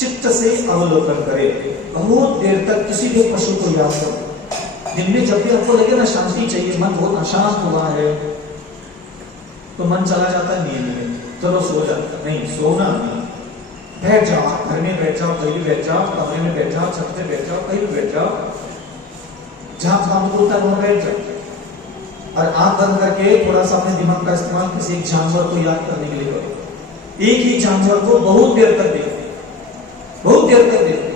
चित्त से अवलोकन करे। बहुत देर तक किसी भी पशु को याद करो। दिन में जब भी आपको लगे ना शांति चाहिए, मन बहुत अशांत हुआ है, तो मन चला जाता है नींद में, चलो सो जाता। नहीं, सोना नहीं। बैठ जाओ, घर में बैठ जाओ, कहीं भी बैठ जाओ, कमरे में बैठ जाओ, छत पे बैठ जाओ, कहीं भी बैठ जाओ, जहां काम होता है वहां बैठ जाओ और आंख बंद करके थोड़ा सा अपने दिमाग का इस्तेमाल किसी एक जानवर को याद करने के लिए करो। एक ही जानवर को बहुत देर तक देखो, बहुत देर तक देखो।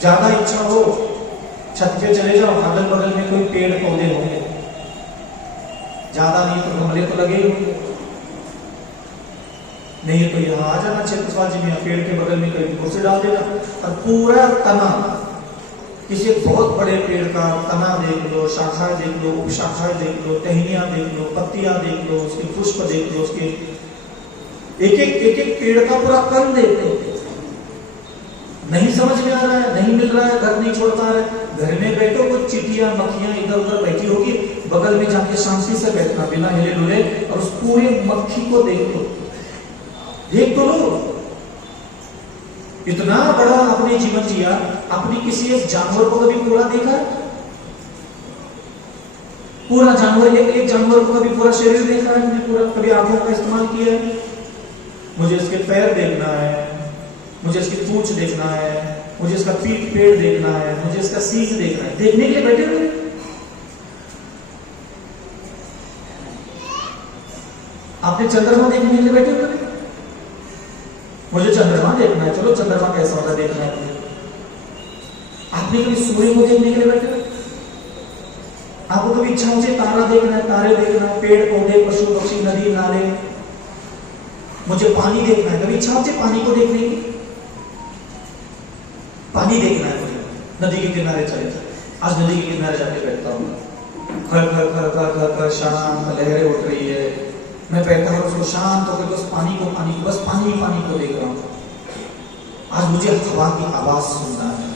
ज्यादा इच्छा हो छत पे चले जाओ, अगल बगल में कोई पेड़ पौधे होंगे, ज्यादा नहीं तो गमले तो लगे होंगे, नहीं तो यहाँ आ जाना क्षेत्रफल में, पेड़ के बगल में कहीं कुर्सी डाल देना और पूरा तना, किसी एक बहुत बड़े पेड़ का तना देख लो, शाखाएं देख लो, उपशाखाएं देख लो, टहनियां देख लो, पत्तियां देख लो, उसके पुष्प देख लो, उसके एक एक पेड़ का पूरा कण देख लो। नहीं समझ में आ रहा है, नहीं मिल रहा है, घर नहीं छोड़ पा रहे, घर में बैठो, कुछ चींटियां मक्खियां इधर उधर बैठी होगी, बगल में जाके शांति से बैठना बिना हिले डुले और उस पूरे मक्खी को देख लो, देख तो लो। इतना बड़ा अपने जीवन जिया, अपनी किसी एक जानवर को कभी पूरा देखा? पूरा जानवर, एक जानवर को कभी पूरा शरीर देखा है, पूरा कभी आंखों का इस्तेमाल किया है? मुझे इसके पैर देखना है, मुझे इसकी पूंछ देखना है, मुझे इसका पीठ पेड़ देखना है, मुझे इसका सींग देखना है, देखने के लिए बैठे हुए। आपने चंद्रमा देखने के लिए बैठे हुए? मुझे चंद्रमा देखना है, चलो चंद्रमा कैसा होता देखना है। आपने कभी सूर्य को देखने के लिए बैठे हुए? आपको कभी इच्छा मुझे तारा देखना है, तारे देखना है, पेड़ पौधे पशु पक्षी नदी नाले, मुझे पानी देखना है, कभी इच्छा मुझे पानी को देखने की? पानी देखना है मुझे, नदी के किनारे चले जाए। आज नदी के किनारे जाके बैठता हूँ, खर खर खर खर खर खर शांत लहरें उठ रही है, मैं बैठा हूँ उसको शांत होकर बस पानी को बस पानी को देख रहा हूँ। आज मुझे हवा की आवाज सुनना है।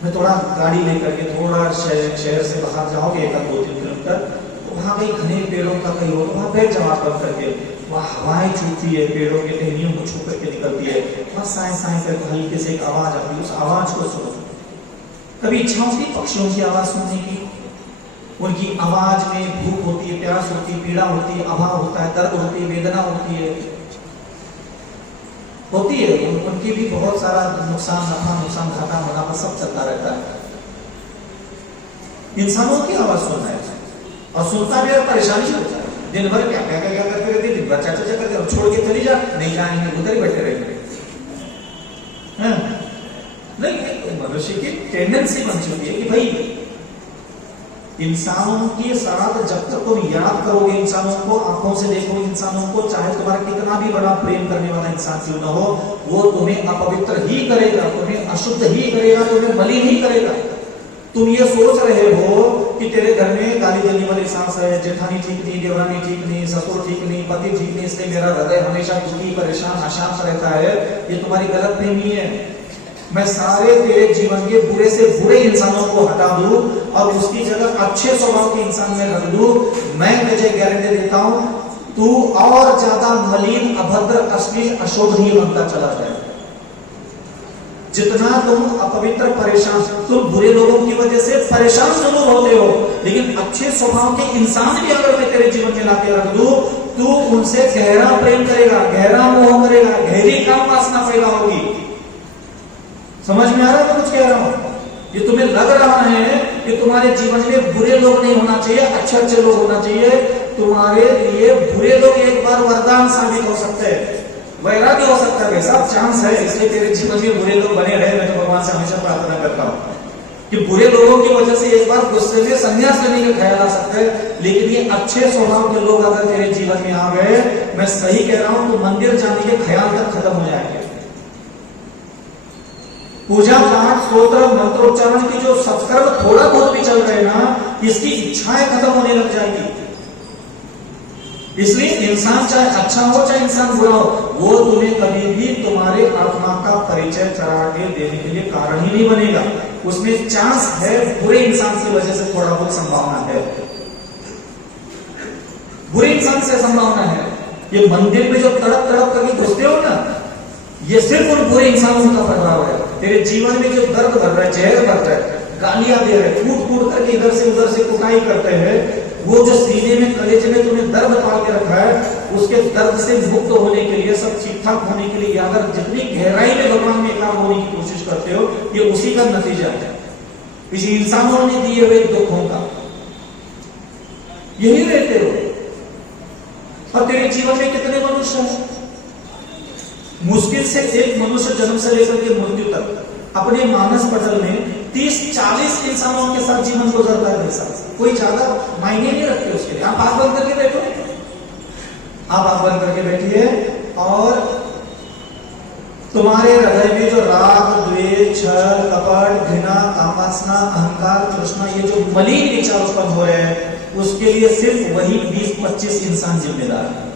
मैं थोड़ा गाड़ी लेकर के थोड़ा शहर से बाहर जाओगे 1-2-3 किलोमीटर, तो वहां कहीं घने पेड़ों का कहीं हो तो वहां बैठ जाओ कर करके, वहाँ हवाएं छूती है, पेड़ों के टहनियों को छू करके निकलती है, वहां साए साए करके हल्के से एक आवाज आती है, उस आवाज को सुनो। कभी इच्छा होती है पक्षियों की आवाज सुनने की? उनकी आवाज में भूख होती है, प्यास होती है, पीड़ा होती है, अभाव होता है, दर्द होती है, वेदना होती है, उनकी भी बहुत सारा नुकसान, नफा नुकसान, घाटा मुनाफा सब चलता रहता है। इंसानों की आवाज सुनना है और सुनता भी परेशानी होता है। दिन भर क्या क्या क्या करते रहते, दिन भर चाचा करते, और छोड़ के चली जा, नहीं जाएंगे, उधर ही बैठे रहेंगे। नहीं, मनुष्य की टेंडेंसी बन चुकी है कि भाई इंसानों के साथ जब तक तुम याद करोगे, इंसानों को आंखों से देखोगे, इंसानों को, चाहे तुम्हारा कितना भी बड़ा प्रेम करने वाला इंसान क्यों ना हो, वो तुम्हें अपवित्र ही करेगा, तुम्हें अशुद्ध ही करेगा, तुम्हें मलिन ही करेगा। तुम ये सोच रहे हो कि तेरे घर में गाली देने वाली सास है, जेठानी ठीक नहीं, देवरानी ठीक नहीं, ससुर ठीक नहीं, पति ठीक नहीं, इसलिए मेरा हृदय हमेशा दुखी, परेशान, अशांत रहता है, ये तुम्हारी गलत फहमी है। मैं सारे तेरे जीवन के बुरे से बुरे इंसानों को हटा दूं और उसकी जगह अच्छे स्वभाव के इंसान में रख दूं। मैं तुझे गारंटी देता हूं, तू और ज्यादा मलिन, अभद्र, अश्लील, अशोभनीय बनता चला जाए। जितना तुम अपवित्र, परेशान, तुम बुरे लोगों की वजह से परेशान जरूर होते हो, लेकिन अच्छे स्वभाव के इंसान भी अगर मैं तेरे जीवन में लाके रख दूं, तू उनसे गहरा प्रेम करेगा, गहरा मोह करेगा, गहरी काम वासना पैदा होगी। समझ में आ रहा है मैं कुछ कह रहा हूं? ये तुम्हें लग रहा है कि तुम्हारे जीवन में बुरे लोग नहीं होना चाहिए, अच्छे अच्छे लोग होना चाहिए, तुम्हारे लिए बुरे लोग एक बार वरदान साबित हो सकते हैं, वैराग्य हो सकता है। वैसा चांस है, इसलिए तेरे जीवन में बुरे लोग बने रहे। मैं तो भगवान से हमेशा प्रार्थना करता हूँ कि बुरे लोगों की वजह से एक बार गुस्से में संन्यास लेने का ख्याल आ सकता है, लेकिन ये अच्छे स्वभाव के लोग अगर तेरे जीवन में आ गए, मैं सही कह रहा हूं, तो मंदिर जाने के ख्याल तक खत्म हो जाएंगे। पूजा पाठ, स्तोत्र, मंत्रोच्चारण की जो सत्कर्म थोड़ा बहुत भी चल रहे ना, इसकी इच्छाएं खत्म होने लग जाएगी। इसलिए इंसान चाहे अच्छा हो चाहे इंसान बुरा हो, वो तुम्हें कभी भी तुम्हारे आत्मा का परिचय करा के देने के लिए कारण ही नहीं बनेगा। उसमें चांस है, बुरे इंसान की वजह से थोड़ा बहुत संभावना है, बुरे इंसान से संभावना है। ये मंदिर में जो तड़प तड़प करके घुसते हो ना, ये सिर्फ उन बुरे इंसानों का प्रभाव है। तेरे जीवन में जो दर्द भर रहा है, जहर भर रहा है, गालियां दे रहे, कूट कूट करके इधर से उधर से कुटाई करते हैं, वो जो सीने में, कलेजे में तुम्हें दर्द पाल के रखा है, उसके दर्द से मुक्त होने के लिए, सब ठीक ठाक होने के लिए, अगर जितनी गहराई में भगवान में काम होने की कोशिश करते हो, ये उसी का नतीजा है, इसी इंसानों ने दिए हुए दुखों का। यही रहते हो। और तेरे जीवन में कितने मनुष्य हैं? मुश्किल से एक मनुष्य जन्म से लेकर के मृत्यु तक अपने मानस पटल में 30-40 इंसानों के साथ जीवन गुजरता है। कोई ज्यादा मायने नहीं रखते उसके लिए। आप आंख बंद करके बैठो, आप आंख बंद करके बैठिए और तुम्हारे हृदय में जो राग, द्वेष, छल, कपट, घृणा, कामवासना, अहंकार, तृष्णा, ये जो मलिन विचार उत्पन्न हो रहे हैं, उसके लिए सिर्फ वही 20-25 इंसान जिम्मेदार है।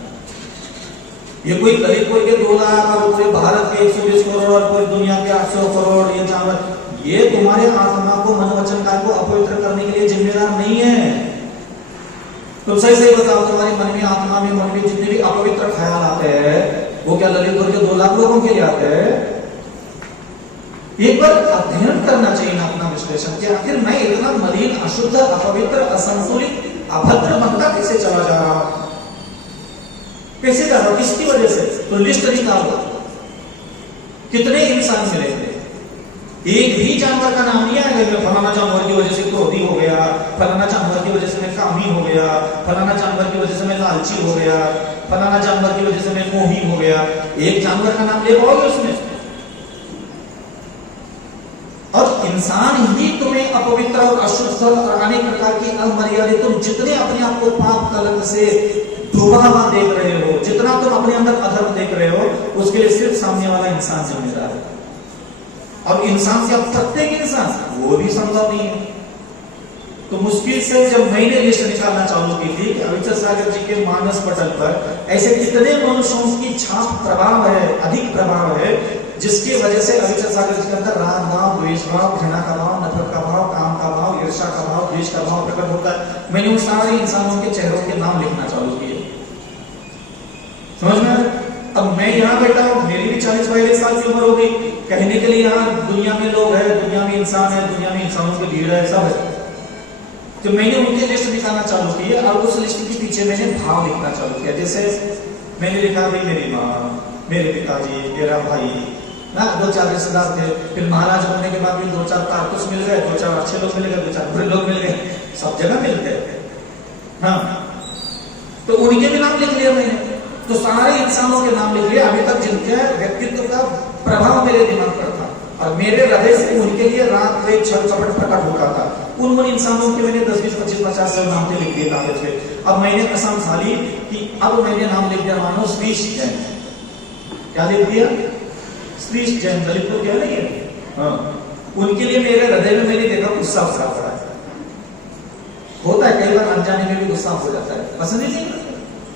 ये कोई ललितपुर के 2 लाख और पूरे भारत के 120 करोड़ और पूरी दुनिया के 800 करोड़ ये जानवर, ये तुम्हारे आत्मा को, मन वचन काय को अपवित्र करने के लिए जिम्मेदार नहीं है। तुम सही सही बताओ, तुम्हारे मन में, आत्मा में, मन में जितने भी अपवित्र ख्याल आते हैं, वो क्या ललितपुर के 2 लाख लोगों के लिए आते हैं? एक बार अध्ययन करना चाहिए ना अपना विश्लेषण कि आखिर मैं इतना मलिन, अशुद्ध, अपवित्र, असंतुलित, अभद्र बनता कैसे चला जा रहा हूं, कैसे जा रहा हूं, किसकी वजह से? तो लिस्ट निकालो कितने इंसान मिलेंगे, एक भी जानवर का नाम नहीं आएगा फलाना जानवर की वजह से क्रोधी हो गया, फलाना जानवर की वजह से मैं कामी हो गया, फलाना जानवर की वजह से मैं लालची हो गया, फलाना जानवर की वजह से मैं मोही हो गया। एक जानवर का नाम ले पाओगे उसमें? और इंसान ही तुम्हें अपवित्र और अशुद्ध और अनेक प्रकार की अमर्यादित, तुम जितने अपने आप को पाप कलंक से डूबा हुआ देख रहे हो, जितना तुम अपने अंदर अधर्म देख रहे हो, उसके लिए सिर्फ सामने वाला इंसान जिम्मेदार है। और इंसान से अब प्रत्येक इंसान, वो भी संभव नहीं है। तो मुश्किल से जब मैंने लिस्ट निकालना चालू की थी कि अविचल सागर जी के मानस पटल पर ऐसे कितने मनुष्यों की छाप प्रभाव है, अधिक प्रभाव है, जिसकी वजह से अविचल सागर जी के अंदर राग भाव, द्वेष भाव, घृणा का भाव, नफरत का भाव, काम का भाव, ईर्ष्या का भाव, द्वेष का भाव प्रकट होता है। मैंने उन सारे इंसानों के चेहरों के नाम लिखना चालू किए। समझ में? अब मैं यहाँ बैठा हूँ, मेरी भी 40-42 साल की उम्र हो गई, कहने के लिए यहाँ दुनिया में लोग हैं, दुनिया में इंसान है, दुनिया में इंसानों की भीड़ है, सब है। तो मैंने उनकी लिस्ट निकालना चालू की है और उस लिस्ट के पीछे मैंने भाव लिखना चालू किया। जैसे मैंने लिखा भाई मेरी माँ, मेरे पिताजी, मेरा भाई ना, 2-4 रिश्तेदार थे। फिर महाराज बनने के बाद भी 2-4 कारतूस मिल गए, 2-4 अच्छे लोग मिल गए, 2-4 बुरे लोग मिल गए, सब जगह मिलते हैं। हाँ, तो उनके भी नाम लिख लिया मैंने। तो सारे इंसानों के नाम लिख लिया अभी तक जिनके व्यक्तित्व का प्रभाव मेरे दिमाग पर था और मेरे हृदय से उनके लिए रात में छल कपट प्रकट होता था। उन इंसानों के मैंने 10, 20, 25, 50 नाम के लिख दिए कागज पे। अब मैंने कसम खा ली कि अब मैंने नाम लिख दिया, मानो श्रीश जैन। क्या लिख दिया? श्रीश जैन, ललितपुर क्या नहीं है? हाँ, उनके लिए मेरे हृदय में मैंने देखा गुस्सा भरा पड़ा है। होता है कई बार अनजाने में भी गुस्सा हो जाता है, पसंद ही नहीं,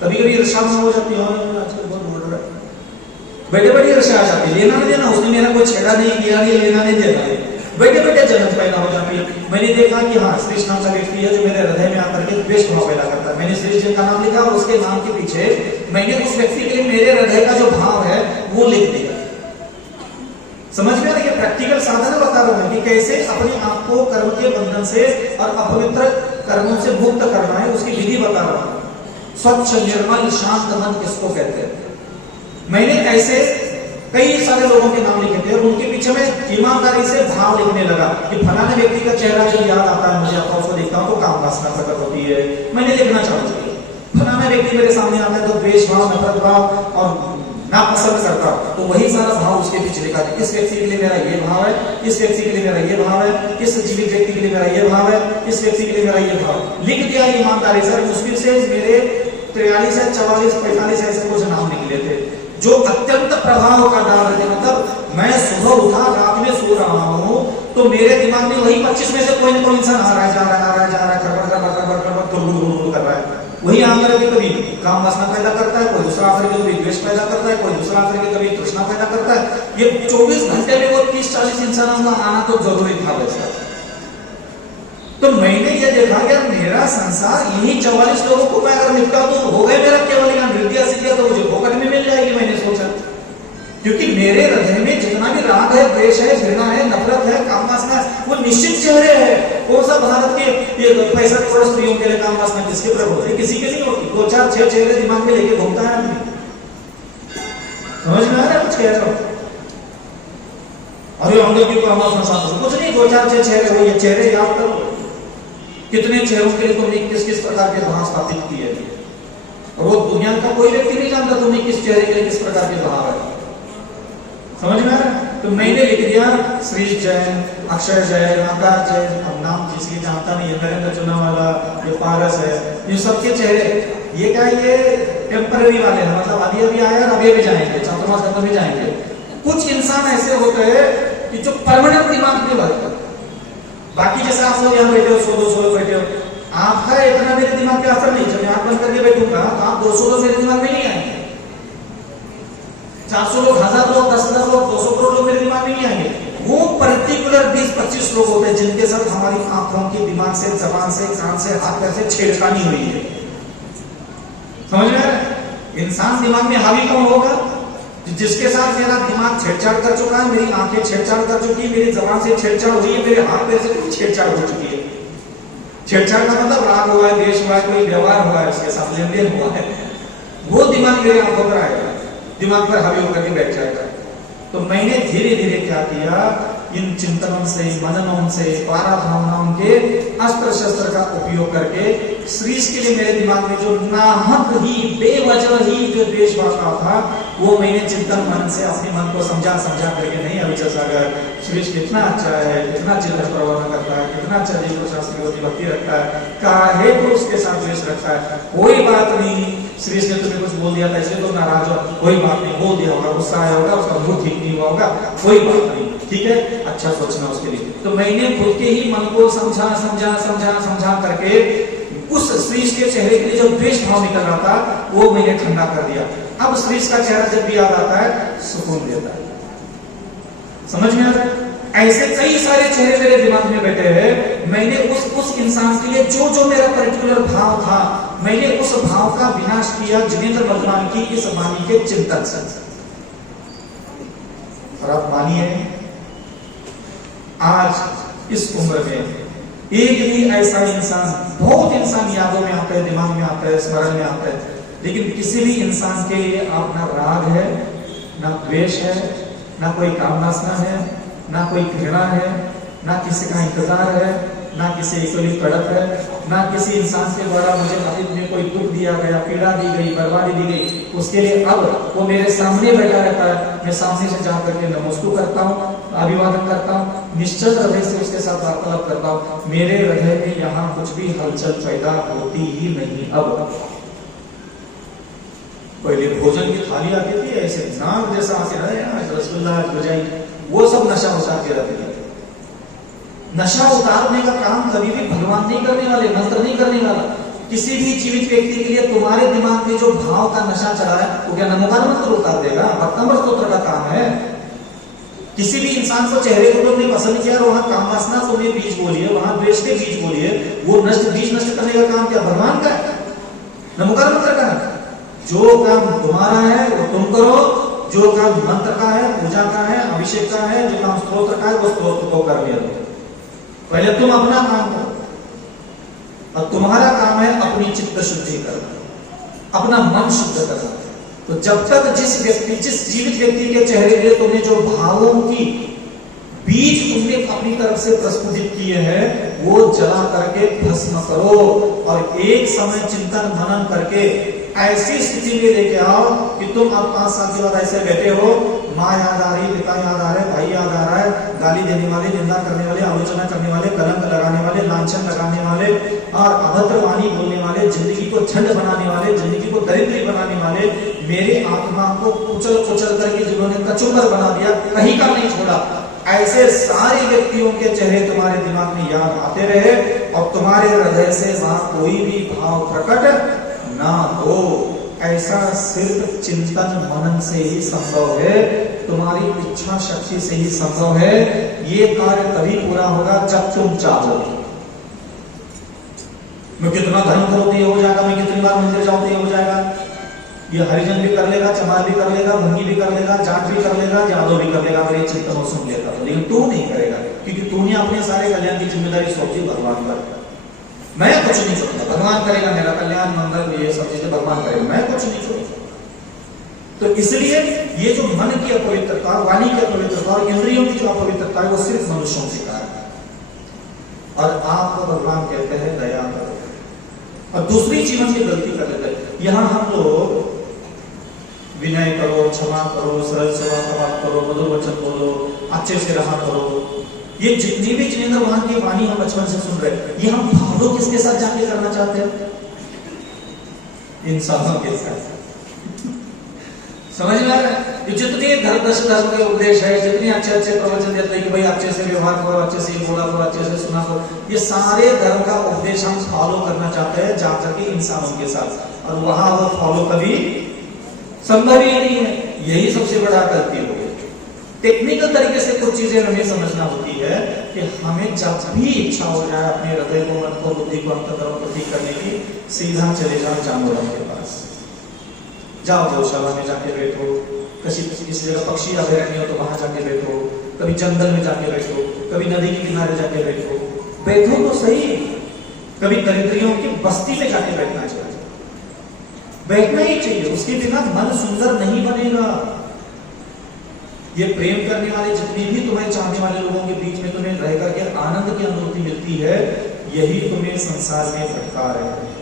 कभी कभी ईर्ष्या हो जाती है, आजकल बहुत बोल रहा है, बैठे बैठे ईर्ष्या आ जाती है, लेना नहीं देना, उसने मेरा कोई छेड़ा नहीं किया, ये लेना नहीं देना है, बैठे बैठे जलन पैदा हो जाती है। मैंने देखा कि हाँ, श्रीश नाम का व्यक्ति है जो मेरे हृदय में आकर के द्वेष भाव पैदा करता है। मैंने श्रीश जी का नाम लिखा और उसके नाम के पीछे मैंने उस व्यक्ति के लिए मेरे हृदय का जो भाव है वो लिख दिया। समझ में आ रही है? प्रैक्टिकल साधन बता रहा हूं कि कैसे अपने आप को कर्म के बंधन से और अपवित्र कर्मों से मुक्त करना है, उसकी विधि बता रहा हूं। स्वच्छ निर्मल शांत मन किसको कहते हैं? मैंने ऐसे कई सारे लोगों के नाम लिखे थे और उनके पीछे मैं ईमानदारी से भाव लिखने लगा कि फलाने व्यक्ति का चेहरा जब याद आता है मुझे, आता उसको देखता हूं तो काम वासना प्रकट होती है। मैंने लिखना चालू किया, फलाना व्यक्ति मेरे सामने आता है तो द्वेष भाव, नफरत भाव और नापसंद करता, तो वही सारा भाव उसके पीछे लिखा है। इस व्यक्ति के लिए मेरा ये भाव है, इस व्यक्ति के लिए मेरा ये भाव है, इस जीवित व्यक्ति के लिए मेरा ये भाव है, इस व्यक्ति के लिए मेरा ये भाव लिख दिया ईमानदारी से। मुश्किल से मेरे 43 या 44, 45 ऐसे कुछ नाम निकले थे जो अत्यंत प्रभाव का डाल रहे थे। मतलब मैं सुबह उठा, रात में सो रहा हूँ तो मेरे दिमाग में वही 25 में से कोई ना कोई इंसान आ रहा है, जा रहा है, आ रहा है, जा रहा है, खड़बड़ खड़बड़ खड़बड़ खड़बड़ तुरबुर कर रहा है। वही आकर के कभी काम वासना पैदा करता है, कोई दूसरा आकर के कभी द्वेष पैदा करता है, कोई दूसरा आकर के कभी तृष्णा पैदा करता है। ये 24 घंटे में वो 30-40 इंसानों का आना तो जरूरी था बच्चा। तो मैंने ये देखा कि मेरा संसार इन्हीं 44 लोगों को मैं अगर निपटा तो हो गए मेरा केवल यहाँ वृद्धिया सिद्धिया तो मुझे फोकट में मिल जाएगी। मैंने सोचा क्योंकि मेरे हृदय में जितना भी राग है, द्वेष है, घृणा है, नफरत है, काम वासना है, वो निश्चित चेहरे है। कौन सा भारत के ये 65 करोड़ स्त्रियों के लिए काम वासना किसके प्रभु होती है? किसी के नहीं होती। 2-4-6 चेहरे दिमाग में लेके घूमता है आदमी। समझ में आ रहा है कुछ कह रहा हूं? अरे हम लोग की कुछ नहीं, 2-4-6 चेहरे हो, ये चेहरे याद करो। कितने चेहरों के लिए तुमने किस प्रकार के भाव स्थापित किए और वो दुनिया का कोई व्यक्ति नहीं जानता तुमने किस चेहरे के लिए किस प्रकार के भाव है। समझ में आ रहा है? तो मैंने लिख दिया श्रीश जैन, अक्षय जैन, आकाश जैन। अब नाम जिसकी जानता नहीं है, नरेंद्र चुना वाला, ये पारस है, ये सबके चेहरे ये क्या, ये टेम्पररी वाले हैं, मतलब अभी अभी आए और अभी भी जाएंगे, चातुर्मास खत्म भी जाएंगे। कुछ इंसान ऐसे होते हैं कि जो परमानेंट दिमाग में बैठते, बाकी जैसे आप लोग यहाँ बैठे हो 100-200 लोग बैठे हो, आपका इतना मेरे दिमाग पे असर नहीं। जब मैं आंख बंद करके बैठूंगा तो आप 200 लोग मेरे दिमाग में नहीं आएंगे, 400 लोग, 1000 लोग, 10,000 लोग, 200 करोड़ लोग मेरे दिमाग में नहीं आएंगे। वो पर्टिकुलर 20-25 लोग होते हैं जिनके साथ हमारी आंखों की, दिमाग से, जबान से, कान से, हाथ पैर से छेड़खानी हुई है। समझ में आ रहा है? इंसान दिमाग में हावी कौन होगा? जिसके साथ मेरा दिमाग छेड़छाड़ कर चुका है, मेरी आंखें छेड़छाड़ कर चुकी है, मेरी जबान से छेड़छाड़ हुई है, मेरे हाथ पैर से छेड़छाड़ हो चुकी है। छेड़छाड़ का मतलब राग हुआ है, देश हुआ है, कोई व्यवहार हुआ है, उसके साथ लेन देन हुआ है, वो दिमाग मेरे आंखों पर आएगा, दिमाग पर हावी होकर के बैठ जाएगा। तो मैंने धीरे धीरे क्या किया, इन चिंतनों से, मननों से, पाराभावनाओं के अस्त्र शस्त्र का उपयोग करके श्रीश के लिए मेरे दिमाग में जो नाहक ही बेवजह ही जो द्वेष भाव था, वो मैंने चिंतन मनन से अपने मन को समझा करके, नहीं अविचल सागर, श्रीश कितना अच्छा है, कितना चिल्ला प्रवर्तन करता है, कितना अच्छा देव शास्त्री भक्ति रखता है, काहे को उसके साथ द्वेष रखता है, कोई बात नहीं, श्रीश ने तुम्हें कुछ बोल दिया था इसलिए तो नाराज हो, कोई बात नहीं, बोल दिया होगा, गुस्सा आया होगा, उसका मूड ठीक नहीं हुआ होगा, कोई बात नहीं, ठीक है, अच्छा सोचना उसके लिए। तो मैंने खुद के ही मन को समझा करके उस श्रीश के चेहरे के लिए जो द्वेष भाव निकल रहा था, वो मैंने ठंडा कर दिया। अब श्रीश का चेहरा जब भी याद आता है, सुकून देता है। समझ में आ रहा है? ऐसे कई सारे चेहरे मेरे दिमाग में बैठे हैं। मैंने उस इंसान के लिए जो मेरा पर्टिकुलर भाव था, मैंने उस भाव का विनाश किया जिनेंद्र वर्धमान की इस वाणी के चिंतन से। और आप मानिए, आज इस उम्र में एक भी ऐसा इंसान, बहुत इंसान यादों में आता है, दिमाग में आता है, स्मरण में आता है, लेकिन किसी भी इंसान के लिए आप ना राग है, ना द्वेष है, ना कोई कामनासना है, ना कोई घृणा है, ना किसी का इंतजार है, ना किसी की कोई तड़प है, ना किसी इंसान के द्वारा मुझे अतीत में कोई दुख दिया गया, पीड़ा दी गई, बर्बादी दी गई, उसके लिए अब वो मेरे सामने बैठा रहता है, मैं सामने से जा करके नमस्कार करता हूँ, अभिवादन करता हूँ, निश्चल हृदय से उसके साथ वार्तालाप करता हूँ। मेरे हृदय में यहाँ कुछ भी हलचल पैदा होती ही नहीं। अब पहले भोजन की थाली आती थी, ऐसे नाग जैसा आते रहे, रसगुल्ला, रजाई, वो सब नशा उतार के रखते थे। नशा उतारने का काम कभी भी भगवान नहीं करने वाले, मंत्र नहीं करने वाला। किसी भी जीवित व्यक्ति के लिए तुम्हारे दिमाग में जो भाव का नशा चला है, वो क्या नमोकार मंत्र उतार देगा? भक्तंबर स्तोत्र का काम है। किसी भी इंसान को चेहरे को तुमने पसंद किया और वहां कामवासना तुमने बीज बोलिए, वहां द्वेष के बीज बोलिए, वो बीज नष्ट करने का काम क्या भगवान का है? नमोकार मंत्र का है। जो काम तुम्हारा है वो तुम करो, जो काम मंत्र का है, पूजा का है, अभिषेक का है, जो काम स्तोत्र का है, वो स्तोत्र को कर लिया। पहले तुम अपना काम करो, और तुम्हारा काम है अपनी चित्त शुद्धि करना, अपना मन शुद्ध करना। तो जब तक जिस जीवित व्यक्ति के चेहरे पे तुमने जो भावों की बीज तुमने अपनी तरफ से प्रस्फुटित किए हैं, वो जला करके भस्म करो, और एक समय चिंतन मनन करके ऐसी स्थिति में लेके आओ कि तुम अब 5 साल के बाद ऐसे बैठे हो, माँ याद आ रही, पिता याद आ रहे, भाई याद आ रहा है, गाली देने वाले, निंदा करने वाले, आलोचना करने वाले, कलंक लगाने वाले, लांछन लगाने वाले और अभद्र वाणी बोलने वाले, जिंदगी को झंड बनाने वाले, जिंदगी को दरिद्री बनाने वाले, मेरे आत्मा को कुचल करके जिन्होंने कचूबर बना दिया, कहीं का नहीं छोड़ा, ऐसे सारे व्यक्तियों के चेहरे तुम्हारे दिमाग में याद आते रहे, और तुम्हारे हृदय से वहां कोई भी भाव प्रकट ना हो। ऐसा सिर्फ चिंतन मनन से ही संभव है, तुम्हारी इच्छा शक्ति से ही संभव है। ये कार्य तभी पूरा होगा जब तुम चाहो। मैं कितना धर्म करो तो ये हो जाएगा, मैं कितनी बार मंदिर जाऊं तो ये हो जाएगा। ये हरिजन भी कर लेगा, चमार भी कर लेगा, भंगी भी कर लेगा, जाट भी कर लेगा, यादव भी कर लेगा, अगर ये चिंतन सुन लेगा तो। लेकिन तू नहीं करेगा, क्योंकि तूने अपने सारे कल्याण की जिम्मेदारी सौंपी भगवान पर। मैं कुछ नहीं सोचता, भगवान करेगा मेरा कल्याण, मंगल, ये सब चीजें भगवान करेगा, मैं कुछ नहीं सोचता। तो इसलिए ये जो मन की अपवित्रता, वाणी की अपवित्रता और इंद्रियों की जो अपवित्रता है, वो सिर्फ मनुष्यों के कारण है। और आपको भगवान कहते हैं दया करो, और दूसरी जीवन की गलती कर लेते हैं। यहां हम लोग विनय करो, क्षमा करो, सरल सेवा का बात करो, मधुर वचन बोलो, अच्छे से रहा करो, ये जितनी भी जिनेंद्र वहां की वाणी हम बचपन से सुन रहे, ये हम फॉलो किसके साथ जाके करना चाहते हैं? इंसानों के साथ। समझ में आ रहा है? जितने धर्म के उपदेश है, जितने अच्छे प्रवचन देते हैं कि भाई अच्छे से व्यवहार करो, अच्छे से बोला करो, अच्छे से सुना करो, ये सारे धर्म का उपदेश हम फॉलो करना चाहते हैं जाकर के इंसानों के साथ, और वहां वो फॉलो कभी संभव ही नहीं है। यही सबसे बड़ा गलती हो गई। टेक्निकल तरीके से कुछ चीजें हमें समझना होती है कि हमें जब भी इच्छा हो जाए अपने हृदय को, मन को, बुद्धि को, अंतःकरण को ठीक करने की, सीधा चले जाओ जानवरों के पास, जाओ गौशाला में जाके बैठो, किसी जगह पक्षी अभयारण्य हो तो वहां जाके बैठो, कभी जंगल में जाके बैठो, कभी नदी के किनारे जाके बैठो तो सही। कभी दरिद्रियों की बस्ती में जाके बैठना चाहिए, बैठना ही चाहिए, उसके बिना मन सुंदर नहीं बनेगा। ये प्रेम करने वाले जितने भी तुम्हें चाहने वाले लोगों के बीच में तुम्हें रह करके आनंद की अनुभूति मिलती है, यही तुम्हें संसार में भटका रहे हैं,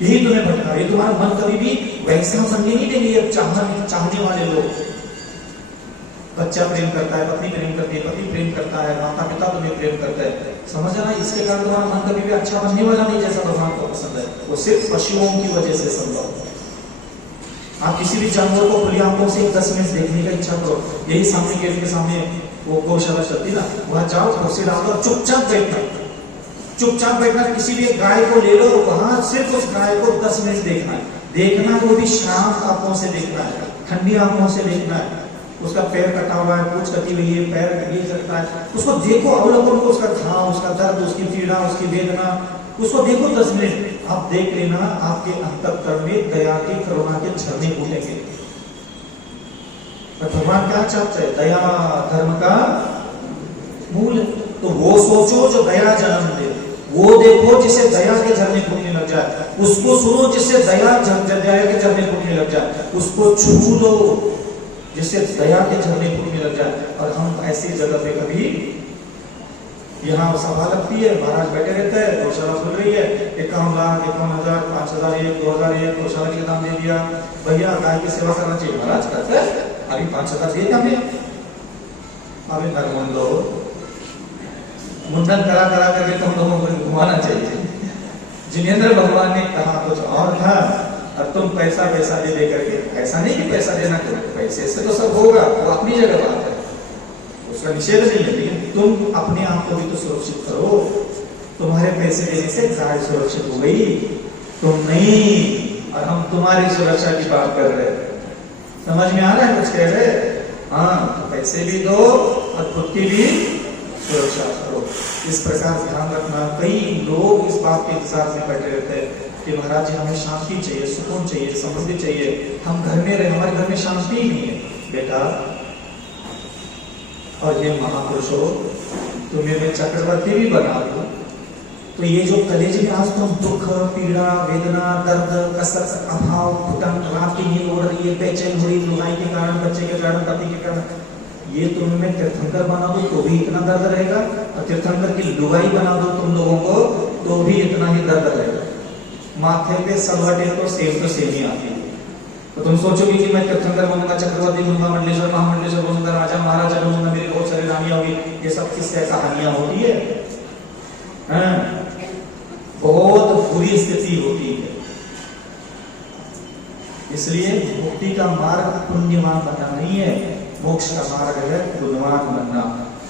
यही तुम्हें भटका रहे। तुम्हारा मन कभी भी वैसा बनने नहीं देंगे। अब चाहने वाले लोग, बच्चा प्रेम करता है, पत्नी प्रेम करती है, पति प्रेम करता है, माता पिता तुम्हें प्रेम करते हैं, समझ आना, इसके कारण तुम्हारा मन कभी भी अच्छा बनने वाला नहीं जैसा भगवान को पसंद है। वो सिर्फ पशुओं की वजह से संभव है। आप किसी भी जानवर को खुली आंखों से 10 मिनट देखने का इच्छा करो, यही सामने गेट के सामने वो गौशाला चलती ना, वहां जाओ, कुर्सी डाल दो, चुपचाप बैठना, चुपचाप बैठना। किसी भी एक गाय को ले लो, वहां सिर्फ उस गाय को 10 मिनट देखना है, देखना वो भी शांत आंखों से देखना है, ठंडी आंखों से देखना है। उसका पैर कटा हुआ है, पूंछ कटी हुई है, पैर गिर सकता है, उसको देखो, अवलोकन को, उसका घाव, उसका दर्द, उसकी पीड़ा, उसकी वेदना, उसको देखो 10 मिनट। आप देख लेना, आपके अंतःकरण में दया के, करुणा के झरने फूटेंगे। भगवान क्या चाहते हैं? दया धर्म का मूल। तो वो सोचो जो दया जन्म दे, वो देखो जिसे दया के झरने फूटने लग जाए, उसको सुनो जिससे दया के झरने फूटने लग जाए, उसको छू लो जिससे दया के झरने फूटने लग जाए। और हम ऐसी जगह पे कभी, यहाँ सभा लगती है, महाराज बैठे रहते हैं, गौशाला खुल रही है, 51 लाख, 51,000, 5,001, 2,001 गौशाला के दाम दे दिया, भैया गाय की सेवा करना चाहिए। महाराज करते हैं, अभी 5,000 दे दिया, अभी नरमन लो, मुंडन करा करा करके तुम लोगों को घुमाना चाहिए। जिनेंद्र भगवान ने कहा कुछ और था, और तुम पैसा दे करके, ऐसा नहीं कि पैसा देना, पैसे से तो सब होगा, वो अपनी जगह बात है, उसका निषेध नहीं है, लेकिन तुम अपने आप को भी तो सुरक्षित करो। तुम्हारे पैसे देने से गाय सुरक्षित हो गई, तुम नहीं, और हम तुम्हारी सुरक्षा की बात कर रहे हैं। समझ में आ रहा है कुछ कह रहे? हाँ, तो पैसे भी दो और खुद की भी सुरक्षा करो। इस प्रकार ध्यान रखना। कई लोग इस बात के इंतजार में बैठे रहते हैं कि महाराज जी हमें शांति चाहिए, सुकून चाहिए, समृद्धि चाहिए, हम घर में रहे, हमारे घर में शांति ही नहीं है। बेटा और ये महापुरुषों, तुम्हें मैं चक्रवर्ती भी बना दूं, तो ये जो कलेजे में आज तुम दुख, पीड़ा, वेदना, दर्द, कसरत, अभाव, घुटन, रात की नींद उड़ रही है, बेचैन हुई, लुगाई के कारण, बच्चे के कारण, पति के कारण, ये तुम्हें मैं तीर्थंकर बना दूं तो भी इतना दर्द रहेगा, और तीर्थंकर की लुगाई बना दो तुम लोगों को तो भी इतना ही दर्द रहेगा। माथे पे सलवटे तो सेम ही आती है। तो तुम सोचोगे कि मैं तीर्थंकर बनूंगा, चक्रवर्ती बनूंगा, मंडलेश्वर, महामंडलेश्वर बनूंगा, राजा महाराजा बनूंगा, मेरी बहुत सारी रानियां होगी, ये सब किससे कहानियां होती है? बहुत बुरी स्थिति होती है। इसलिए मुक्ति का मार्ग पुण्यवान बनना नहीं है, मोक्ष का मार्ग है गुणवान बनना।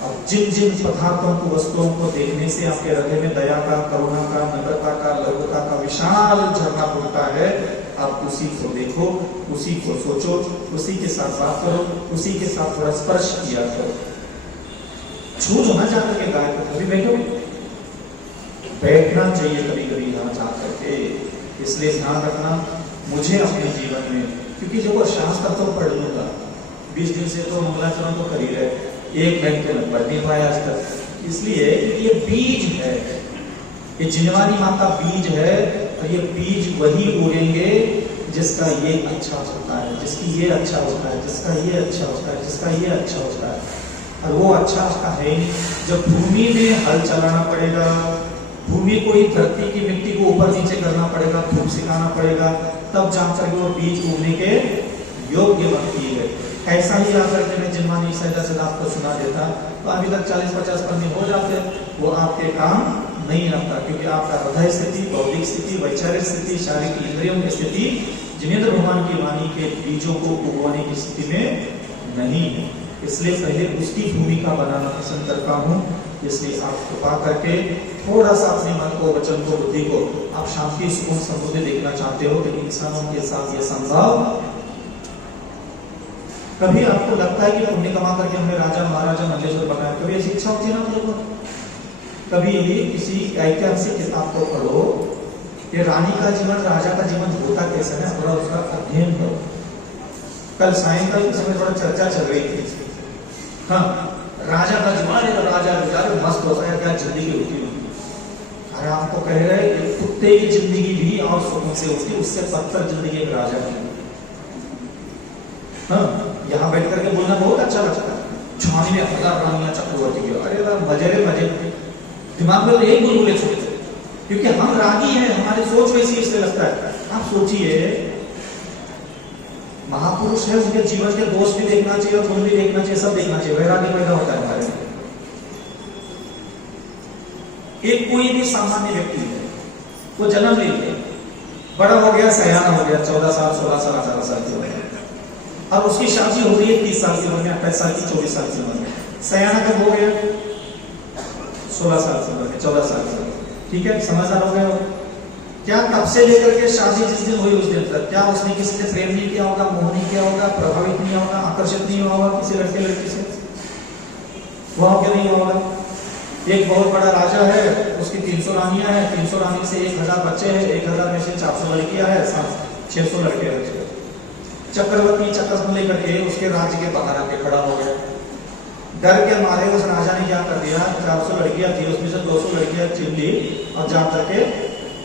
और जिन जिन पदार्थों को, वस्तुओं को देखने से आपके हृदय में दया का, करुणा का, नम्रता का, लघुता का विशाल झरना फूटता है, आप उसी को देखो, उसी को सोचो, उसी के साथ बात करो, उसी के साथ थोड़ा स्पर्श किया करो। छू जो ना जाकर के गाय को, कभी बैठो, बैठना चाहिए कभी कभी यहाँ जा करके। इसलिए ध्यान रखना, मुझे अपने जीवन में, क्योंकि जब वो शास्त्र तो पढ़ लूंगा, 20 दिन से तो मंगलाचरण तो कर ही रहे, एक बैंक तो पढ़ नहीं पाया आज तक, इसलिए ये बीज है, ये जिनवानी माता बीज है, और ये बीज वही उगेंगे जिसका ये अच्छा होता है, जिसकी ये अच्छा होता है, जिसका ये अच्छा होता है, जिसका ये अच्छा होता है। और वो अच्छा उसका है नहीं। जब भूमि में हल चलाना पड़ेगा, भूमि को ही, धरती की मिट्टी को ऊपर नीचे करना पड़ेगा, धूप सिखाना पड़ेगा, तब जाकर के वो बीज उगने के योग्य बनती है। ऐसा ही आकर के मैं जिनवानी सदा आपको सुना देता तो अभी तक 40-50 पन्ने हो जाते, वो आपके काम नहीं आता, क्योंकि आपका हृदय स्थिति, बौद्धिक स्थिति, वैचारिक स्थिति, शारीरिक इंद्रियों की स्थिति जिनेंद्र भगवान की वाणी के बीजों को उगवाने की स्थिति में नहीं है। इसलिए पहले उसकी भूमिका बनाना पसंद करता हूँ। इसलिए आप कृपा करके थोड़ा सा अपने मन को, वचन को, बुद्धि को, आप शांति, सुकून, समृद्धि देखना चाहते हो, लेकिन इंसानों के साथ ये संभव। कभी आपको लगता है कि पुण्य कमा करके हमने राजा महाराजा मंडलेश्वर बनाया, कभी ऐसी इच्छा होती है ना आप लोगों को? कभी किसी ऐतिहासिक किताब को पढ़ो कि रानी का जीवन, राजा का जीवन होता कैसा है, थोड़ा उसका अध्ययन करो। कल सायंकाल के समय थोड़ा चर्चा चल रही थी, हाँ, राजा का जीवन, राजा बेचारे मस्त होता है, क्या जिंदगी होती है, अरे आपको कह रहे हैं कुत्ते की जिंदगी भी और सुकून से होती, उससे बदतर जिंदगी एक राजा की। हाँ, यहाँ बैठ करके बोलना बहुत अच्छा लगता है, 96,000 रानियां चक्रवर्ती की। अरे वाह, मजे रे मजे, दिमाग में तो यही बुलबुले छूटते, क्योंकि हम रागी हैं, हमारी सोच वैसी इसलिए लगता है। आप सोचिए, महापुरुष है, उनके जीवन के दोष भी देखना चाहिए और गुण भी देखना चाहिए, सब देखना चाहिए, वैराग्य पैदा होता है हमारे में। एक कोई भी सामान्य व्यक्ति है, वो जन्म ले लिया, बड़ा हो गया, सयाना हो गया, 14 साल 16 साल 18 साल की उम्र में, अब उसकी शादी हो गई है 30 साल की उम्र में, 28 साल की, 24 साल की उम्र में। सयाना कब हो गया? 16 साल की उम्र में, 14 साल की, ठीक है, समझदार हो गया। क्या तब से लेकर के शादी जिस दिन हुई उस दिन तक क्या उसने किसी से प्रेम नहीं किया होगा, मोह नहीं किया होगा, प्रभावित नहीं होगा, आकर्षित नहीं हुआ होगा किसी लड़के लड़की से? हुआ क्या नहीं हुआ होगा? एक बहुत बड़ा राजा है, उसकी 300 रानियां हैं, 300 रानी से 1000 बच्चे हैं, 1000 में से 400 लड़कियां हैं, 600 लड़के बचे। चक्रवर्ती चक्कर लेकर के उसके राज्य के बाहर आके खड़ा हो गया। डर के मारे उस राजा ने क्या कर दिया, 400 लड़कियां थी, उसमें से 200 लड़कियां चुन ली और जा करके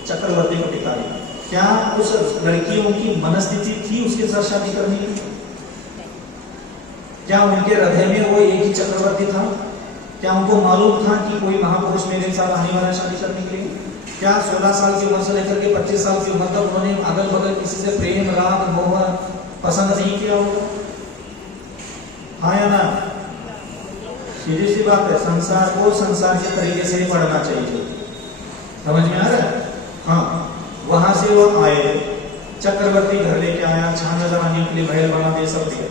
चक्रवर्ती को टिका दिया। क्या उस लड़कियों की मनस्थिति थी उसके साथ शादी करने की? क्या उनके हृदय में वो एक ही चक्रवर्ती था? क्या उनको मालूम था कि कोई महापुरुष मेरे साथ आने वाला है शादी करने के लिए? क्या 16 साल की उम्र से लेकर के 25 साल की उम्र तक उन्होंने अगल बगल किसी से प्रेम राग मोह पसंद नहीं किया होगा? हाँ या ना? सीधी सी बात है, संसार को संसार के तरीके से ही पढ़ना चाहिए। समझ में आ रहा है? हाँ, वहां से वो आए, चक्रवर्ती घर लेके आया, 96,000 रानियों के लिए महल बना दिए, सब दिए।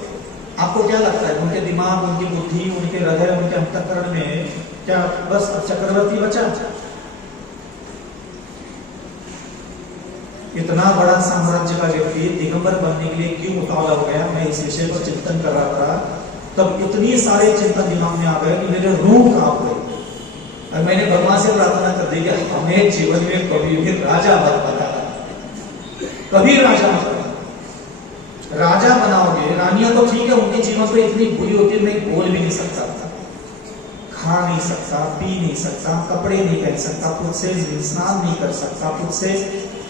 आपको क्या लगता है उनके दिमाग, उनकी बुद्धि, उनके हृदय, उनके अंतःकरण में क्या बस चक्रवर्ती बचा? इतना बड़ा साम्राज्य का व्यक्ति दिगंबर बनने के लिए क्यों उतावला हो गया? मैं इस विषय पर चिंतन कर रहा था, तब इतनी सारे चिंतन दिमाग में आ गए कि मेरे रूह कांप गए। और मैंने भगवान से प्रार्थना कर दी कि हमें जीवन में कभी भी राजा मत बना, कभी राजा मत बना। राजा बनाओगे, रानियां तो ठीक है, उनकी जीवन तो इतनी बुरी होती है, मैं बोल भी नहीं सकता, खा नहीं सकता, पी नहीं सकता, कपड़े नहीं पहन सकता, खुद से स्नान नहीं कर सकता, खुद से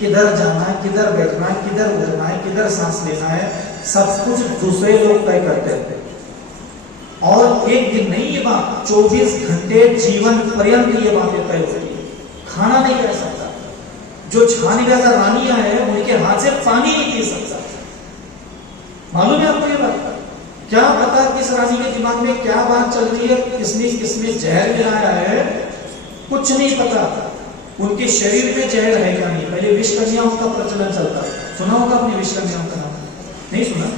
किधर जाना है, किधर बैठना है, किधर उठना है, किधर सांस लेना है, सब कुछ दूसरे लोग तय करते हैं। और एक दिन नहीं, ये बात 24 घंटे जीवन पर्यंत ये बातें तय होती है। खाना नहीं कर सकता, जो 96,000 रानियां हैं उनके हाथ से पानी नहीं पी सकता। मालूम है आपको ये बात? क्या पता किस रानी के दिमाग में क्या बात चल रही है, किसने जहर मिलाया है, कुछ नहीं पता। उनके शरीर में जहर है क्या नहीं। पहले विष कन्याओं का प्रचलन चलता, सुना होगा अपने विष कन्याओं का नाम? नहीं सुना?